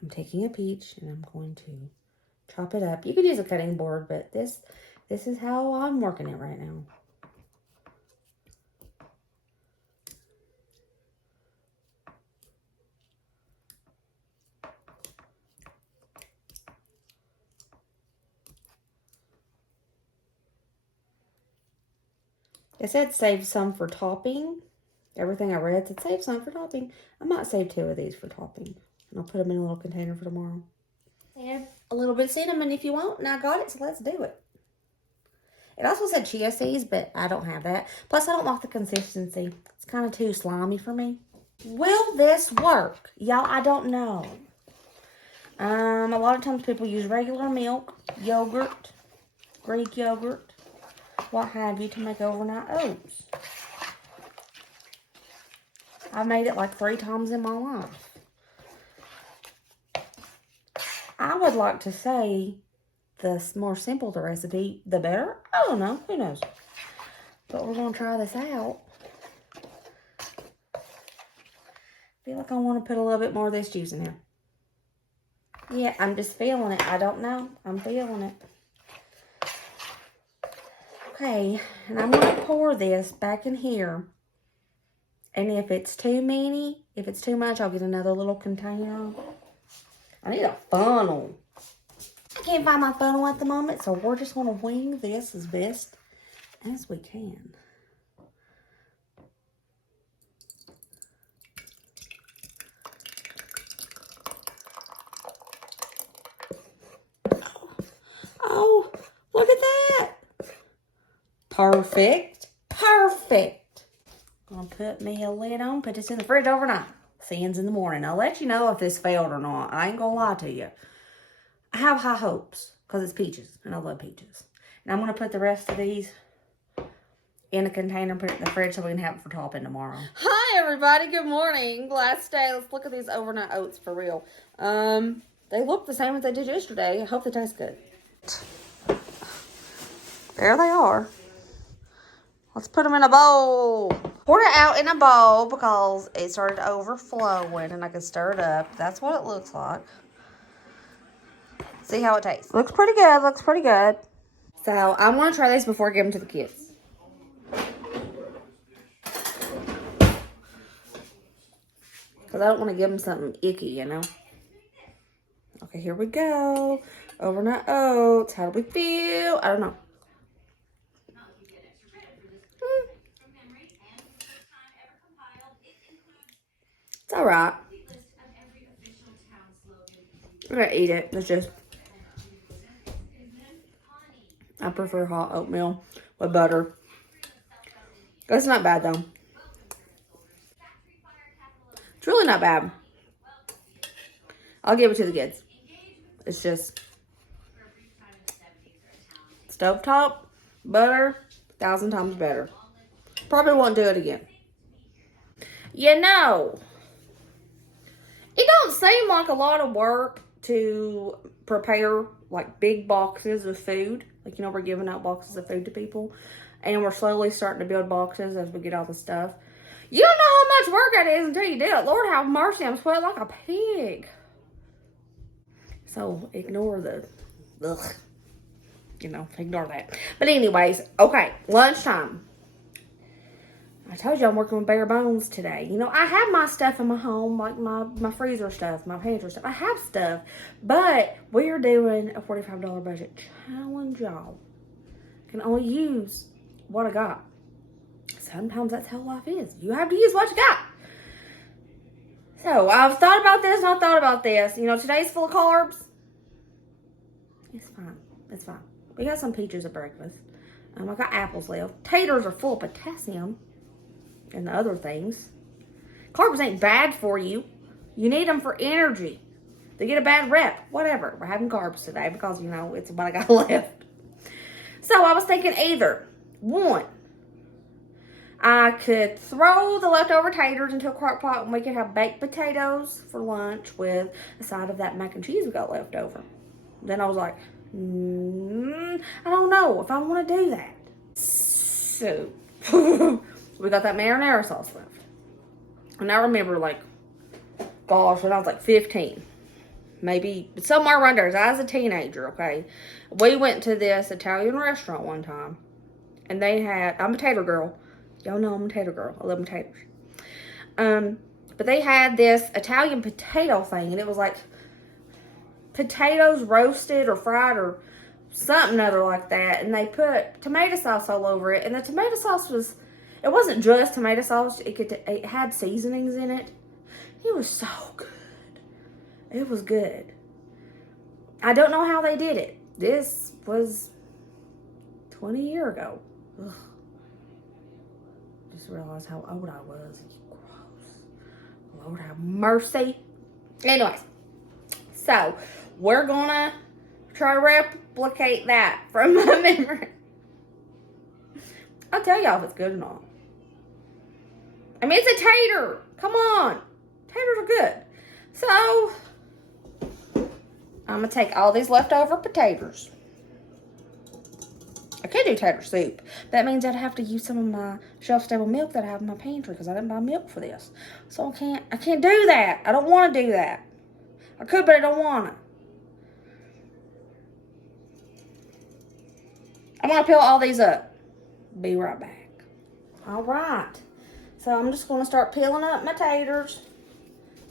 I'm taking a peach and I'm going to chop it up. You could use a cutting board, but this is how I'm working it right now. It said save some for topping. Everything I read said save some for topping. I might save 2 of these for topping. And I'll put them in a little container for tomorrow. Add a little bit of cinnamon if you want. And I got it, so let's do it. It also said chia seeds, but I don't have that. Plus, I don't like the consistency. It's kind of too slimy for me. Will this work? Y'all, I don't know. A lot of times people use regular milk, yogurt, Greek yogurt, what have you, to make overnight oats. I've made it like 3 times in my life. I would like to say the more simple the recipe, the better. I don't know. Who knows? But we're going to try this out. I feel like I want to put a little bit more of this juice in here. Yeah, I'm just feeling it. I don't know. I'm feeling it. Okay, and I'm going to pour this back in here. And if it's too many, if it's too much, I'll get another little container. I need a funnel. I can't find my funnel at the moment, so we're just going to wing this as best as we can. Oh, look at that. Perfect. Perfect. Gonna put me a lid on, put this in the fridge overnight. Sins in the morning. I'll let you know if this failed or not. I ain't gonna lie to you. I have high hopes because it's peaches and I love peaches. And I'm going to put the rest of these in a container and put it in the fridge so we can have it for topping tomorrow. Hi everybody, good morning. Last day, let's look at these overnight oats for real. They look the same as they did yesterday. I hope they taste good. There they are. Let's put them in a bowl. Pour it out in a bowl because it started overflowing and I can stir it up. That's what it looks like. See how it tastes. Looks pretty good, looks pretty good. So I'm going to try this before I give them to the kids. Because I don't want to give them something icky, you know. Okay, here we go. Overnight oats. How do we feel? I don't know. It's alright. I'm going to eat it. It's just, I prefer hot oatmeal with butter. It's not bad though. It's really not bad. I'll give it to the kids. It's just stovetop, butter, 1,000 times better. Probably won't do it again. You know, it don't seem like a lot of work to prepare like big boxes of food. Like, you know, we're giving out boxes of food to people. And we're slowly starting to build boxes as we get all the stuff. You don't know how much work that is until you do it. Lord have mercy, I'm sweating like a pig. So, ignore the, ugh. You know, ignore that. But anyways, okay, lunchtime. I told you I'm working with bare bones today. You know, I have my stuff in my home, like my freezer stuff, my pantry stuff. I have stuff, but we're doing a $45 budget challenge, y'all. Can only use what I got. Sometimes that's how life is. You have to use what you got. So, I've thought about this and I've thought about this. You know, today's full of carbs. It's fine. It's fine. We got some peaches at breakfast. I got apples left. Taters are full of potassium and the other things. Carbs ain't bad for you. You need them for energy. They get a bad rep. Whatever. We're having carbs today because, you know, it's what I got left. So I was thinking either, one, I could throw the leftover taters into a crock pot and we could have baked potatoes for lunch with a side of that mac and cheese we got left over. Then I was like, I don't know if I want to do that. So, we got that marinara sauce left. And I remember, like, gosh, when I was like 15, maybe somewhere around there, I was a teenager, okay? We went to this Italian restaurant one time, and they had, I'm a tater girl. Y'all know I'm a tater girl. I love potatoes. But they had this Italian potato thing, and it was like potatoes roasted or fried or something other like that, and they put tomato sauce all over it, and the tomato sauce was, it wasn't just tomato sauce, it had seasonings in it. It was so good. It was good. I don't know how they did it. This was 20 years ago. Ugh. Just realized how old I was. Gross. Lord have mercy. Anyways, so we're gonna try to replicate that from my memory. I'll tell y'all if it's good or not. I mean, it's a tater. Come on. Taters are good. So, I'm going to take all these leftover potatoes. I could do tater soup. That means I'd have to use some of my shelf-stable milk that I have in my pantry because I didn't buy milk for this. So, I can't do that. I don't want to do that. I could, but I don't want to. I'm going to peel all these up. Be right back. All right. So, I'm just going to start peeling up my taters.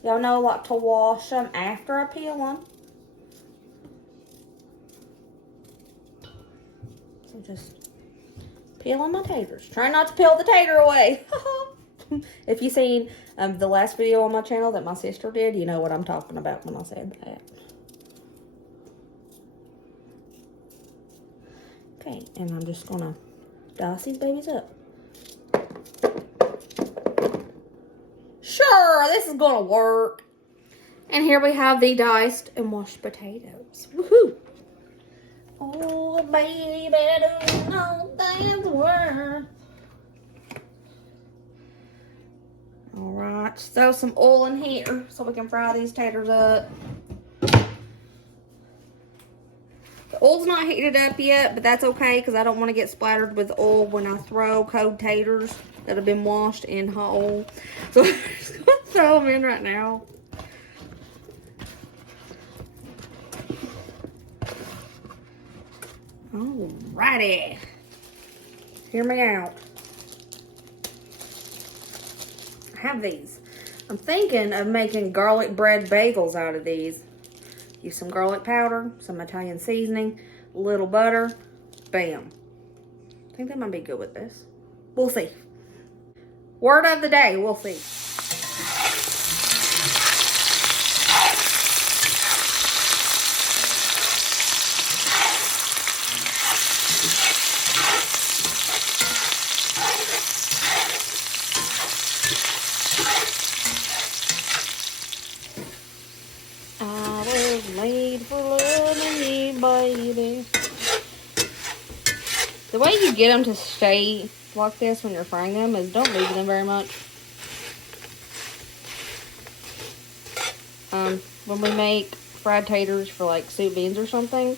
Y'all know I like to wash them after I peel them. So, just peeling my taters. Try not to peel the tater away. If you've seen the last video on my channel that my sister did, you know what I'm talking about when I said that. Okay, and I'm just going to dice these babies up. Sure, this is going to work. And here we have the diced and washed potatoes. Woohoo! Oh, baby, do no things worth. All right, throw some oil in here so we can fry these taters up. The oil's not heated up yet, but that's okay because I don't want to get splattered with oil when I throw cold taters that have been washed in hot oil. So I'm just going to throw them in right now. Alrighty. Hear me out. I have these. I'm thinking of making garlic bread bagels out of these. Use some garlic powder, some Italian seasoning, a little butter. Bam. I think that might be good with this. We'll see. Word of the day, we'll see. Made for loving you, baby. The way you get them to stay like this when you're frying them is don't move them very much. When we make fried taters for like soup beans or something,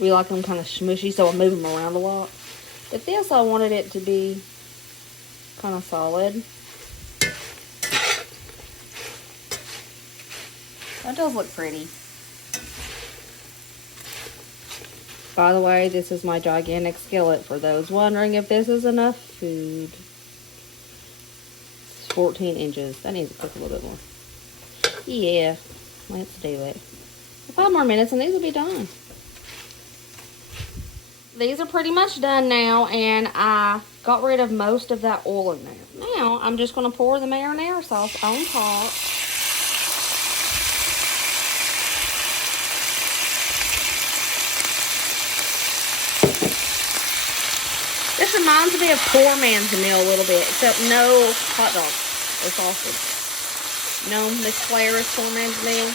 we like them kind of smushy, so I move them around a lot. But this, I wanted it to be kind of solid. That does look pretty. By the way, this is my gigantic skillet for those wondering if this is enough food. It's 14 inches. That needs to cook a little bit more. Yeah, let's do it. 5 more minutes and these will be done. These are pretty much done now, and I got rid of most of that oil in there. Now, I'm just going to pour the marinara sauce on top. This reminds me of poor man's meal a little bit, except no hot dogs or sausage. No, Miss Clara's poor man's meal.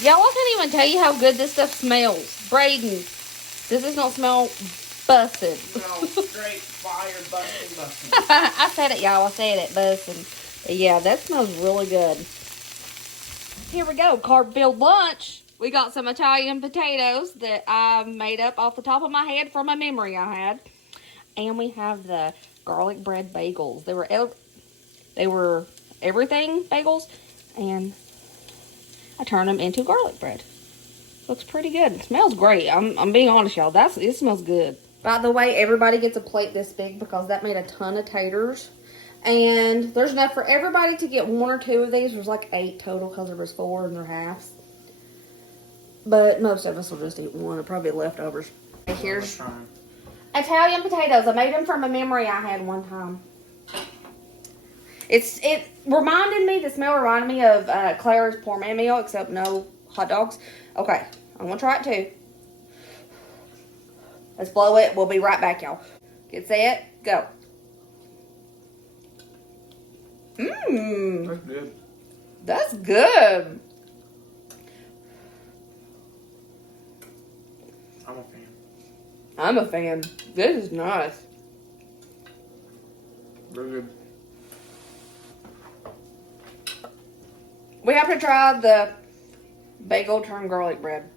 Y'all, I can't even tell you how good this stuff smells. Braden, does this not smell busted? No, straight fire busting. I said it, y'all. I said it, busted. But yeah, that smells really good. Here we go, carb-filled lunch. We got some Italian potatoes that I made up off the top of my head from a memory I had. And we have the garlic bread bagels. They were everything bagels, and I turned them into garlic bread. Looks pretty good. It smells great. I'm being honest, y'all. It smells good. By the way, everybody gets a plate this big because that made a ton of taters. And there's enough for everybody to get 1 or 2 of these. There's like 8 total because there was 4 and they're halves. But most of us will just eat 1. It'll probably be leftovers. Here's Italian potatoes. I made them from a memory I had one time. It reminded me, the smell reminded me of Clara's poor man meal, except no hot dogs. Okay, I'm going to try it too. Let's blow it. We'll be right back, y'all. Get set, go. Mmm. That's good. That's good. I'm a fan. I'm a fan. This is nice. Very good. We have to try the bagel turned garlic bread.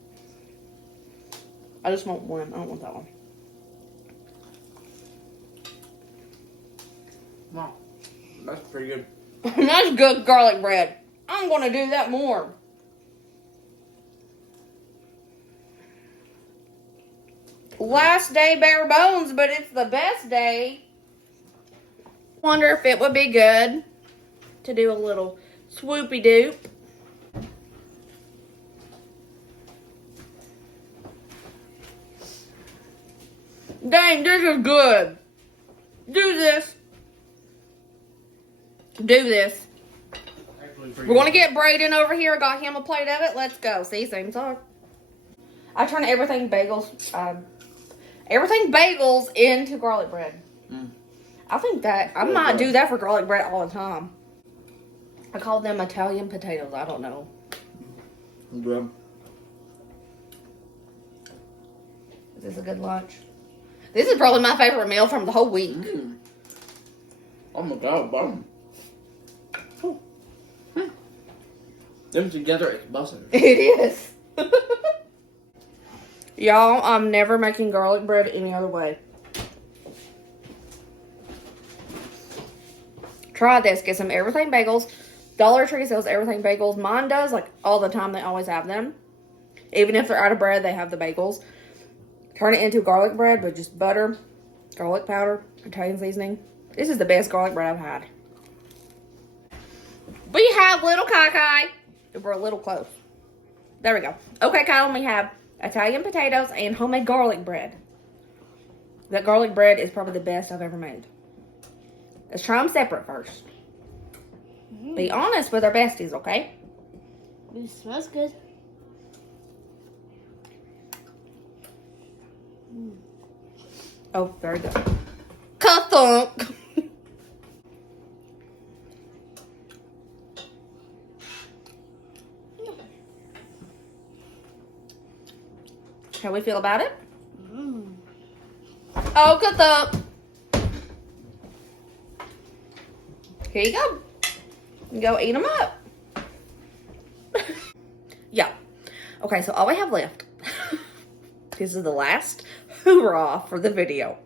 I just want one. I don't want that one. Wow. That's pretty good. That's good garlic bread. I'm going to do that more. Last day bare bones, but it's the best day. Wonder if it would be good to do a little swoopy doop. Dang, this is good. Do this. Do this. We're going to get Braden over here. I got him a plate of it. Let's go. See, same song. I turn everything bagels. Everything bagels into garlic bread. Mm. I think that I might do that for garlic bread all the time. I call them Italian potatoes. I don't know. Good. Is this a good lunch? This is probably my favorite meal from the whole week. Mm. Oh my god, bomb. Them together is busting. It is. Y'all, I'm never making garlic bread any other way. Try this. Get some everything bagels. Dollar Tree sells everything bagels. Mine does, like, all the time. They always have them. Even if they're out of bread, they have the bagels. Turn it into garlic bread with just butter, garlic powder, Italian seasoning. This is the best garlic bread I've had. We have little Kai. We're a little close. There we go. Okay, Kyle, we have Italian potatoes and homemade garlic bread. That garlic bread is probably the best I've ever made. Let's try them separate first. Be honest with our besties, okay? It smells good. Oh, very good. Ka-thunk. How we feel about it? Oh, ka-thunk. Here you go. Go eat them up. Yeah. Okay, so all we have left. This is the last hoorah for the video.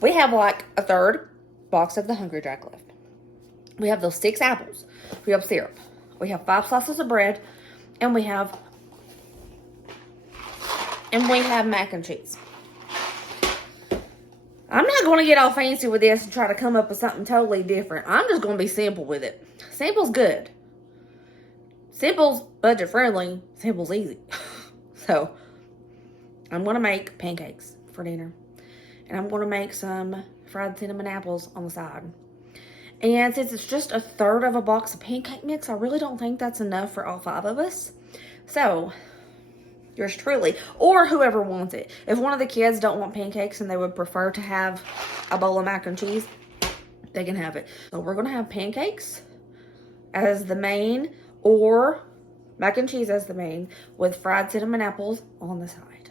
We have like a third box of the Hungry Jack left. We have those 6 apples. We have syrup. We have 5 slices of bread. And we have mac and cheese. I'm not going to get all fancy with this and try to come up with something totally different. I'm just going to be simple with it. Simple's good. Simple's budget friendly. Simple's easy. So, I'm going to make pancakes for dinner. And I'm going to make some fried cinnamon apples on the side. And since it's just a third of a box of pancake mix, I really don't think that's enough for all 5 of us. So, yours truly, or whoever wants it. If one of the kids don't want pancakes and they would prefer to have a bowl of mac and cheese, they can have it. So we're going to have pancakes as the main, or mac and cheese as the main, with fried cinnamon apples on the side.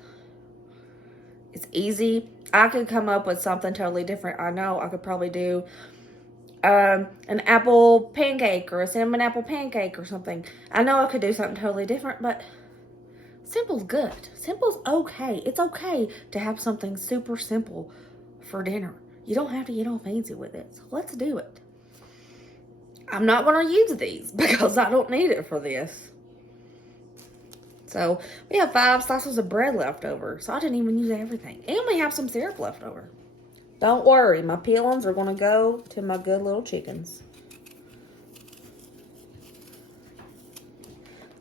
It's easy. I could come up with something totally different. I know I could probably do an apple pancake or a cinnamon apple pancake or something. I know I could do something totally different, but simple's good. Simple's okay. It's okay to have something super simple for dinner. You don't have to get all fancy with it. So let's do it. I'm not going to use these because I don't need it for this. So we have 5 slices of bread left over. So I didn't even use everything. And we have some syrup left over. Don't worry. My peelings are going to go to my good little chickens.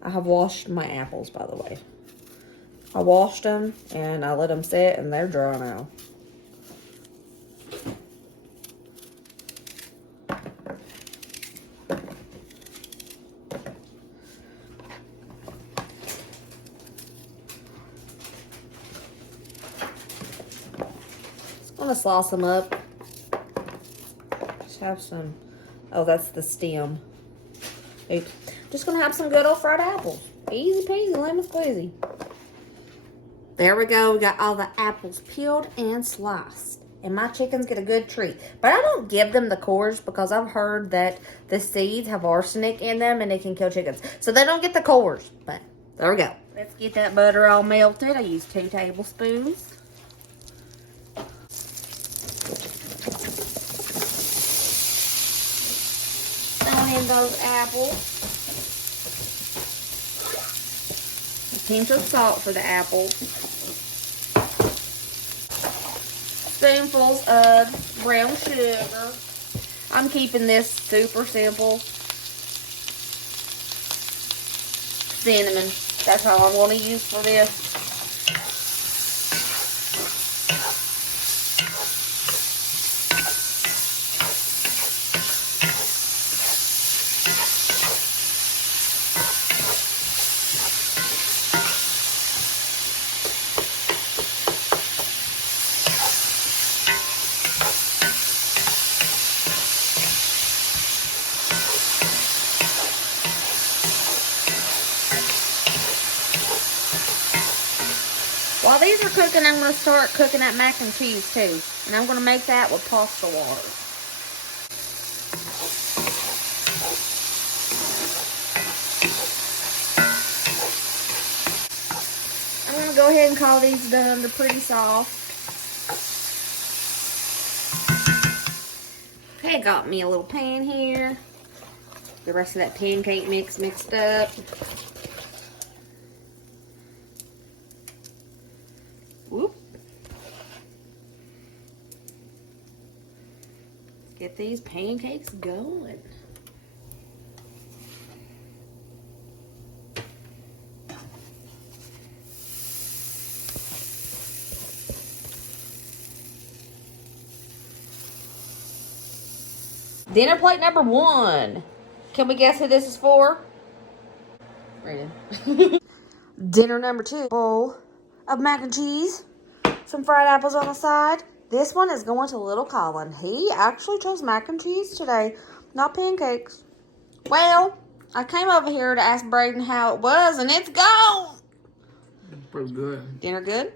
I have washed my apples, by the way. I washed them and I let them sit and they're dry now. Just gonna slice them up. Just have some, oh, that's the stem. Oops. Just gonna have some good old fried apples. Easy peasy, lemon squeezy. There we go. We got all the apples peeled and sliced. And my chickens get a good treat. But I don't give them the cores because I've heard that the seeds have arsenic in them and it can kill chickens. So they don't get the cores. But there we go. Let's get that butter all melted. I use 2 tablespoons. Throwing in those apples. A pinch of salt for the apples. Spoonfuls of brown sugar. I'm keeping this super simple. Cinnamon. That's all I'm going to use for this. While these are cooking, I'm going to start cooking that mac and cheese too. And I'm going to make that with pasta water. I'm going to go ahead and call these done. They're pretty soft. Okay, got me a little pan here. The rest of that pancake mix mixed up. Whoop. Get these pancakes going. Dinner plate number 1. Can we guess who this is for? Ready. Dinner number 2. Bowl of mac and cheese. Some fried apples on the side. This one is going to little Colin. He actually chose mac and cheese today, not pancakes. Well, I came over here to ask Braden how it was, and it's gone. Pretty good. Dinner good?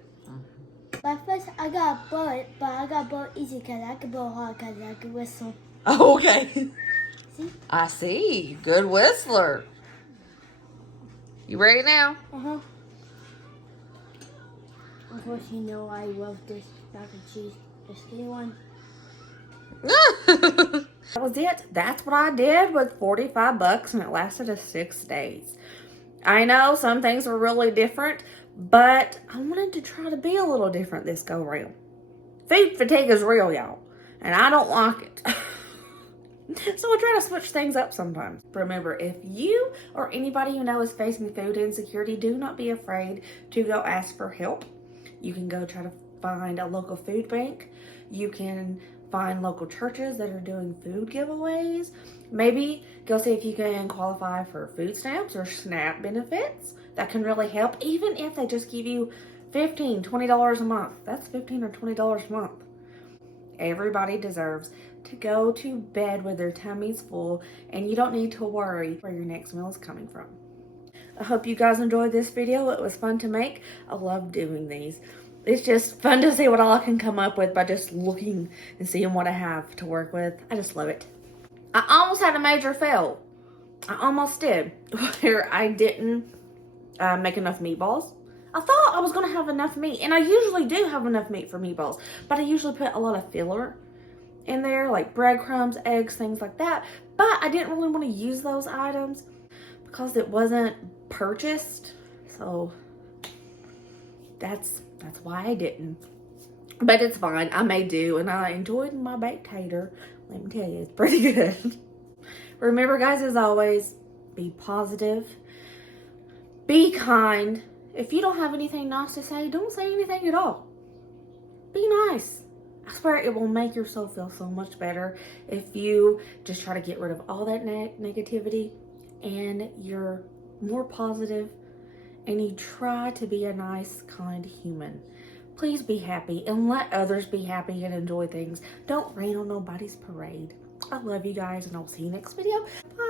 But first, I got a boat, but I got a boat easy because I can blow hard because I can whistle. Oh, okay. See? I see. Good whistler. You ready now? Uh-huh. Of course, you know I love this mac and cheese. The skinny one. That was it. That's what I did with 45 bucks, and it lasted us 6 days. I know some things were really different, but I wanted to try to be a little different this go round. Food fatigue is real, y'all, and I don't like it. So I try to switch things up sometimes. Remember, if you or anybody you know is facing food insecurity, do not be afraid to go ask for help. You can go try to find a local food bank. You can find local churches that are doing food giveaways. Maybe go see if you can qualify for food stamps or SNAP benefits. That can really help, even if they just give you $15, $20 a month. That's $15 or $20 a month. Everybody deserves to go to bed with their tummies full, and you don't need to worry where your next meal is coming from. I hope you guys enjoyed this video. It was fun to make. I love doing these. It's just fun to see what all I can come up with by just looking and seeing what I have to work with. I just love it. I almost had a major fail. I almost did. Where I didn't make enough meatballs. I thought I was going to have enough meat. And I usually do have enough meat for meatballs. But I usually put a lot of filler in there. Like breadcrumbs, eggs, things like that. But I didn't really want to use those items because it wasn't purchased. So that's why I didn't. But it's fine. I may do. And I enjoyed my baked tater. Let me tell you, it's pretty good. Remember, guys, as always, be positive. Be kind. If you don't have anything nice to say, don't say anything at all. Be nice. I swear it will make yourself feel so much better if you just try to get rid of all that negativity and you're more positive and you try to be a nice, kind human. Please be happy and let others be happy and enjoy things. Don't rain on nobody's parade. I love you guys, and I'll see you next video. Bye.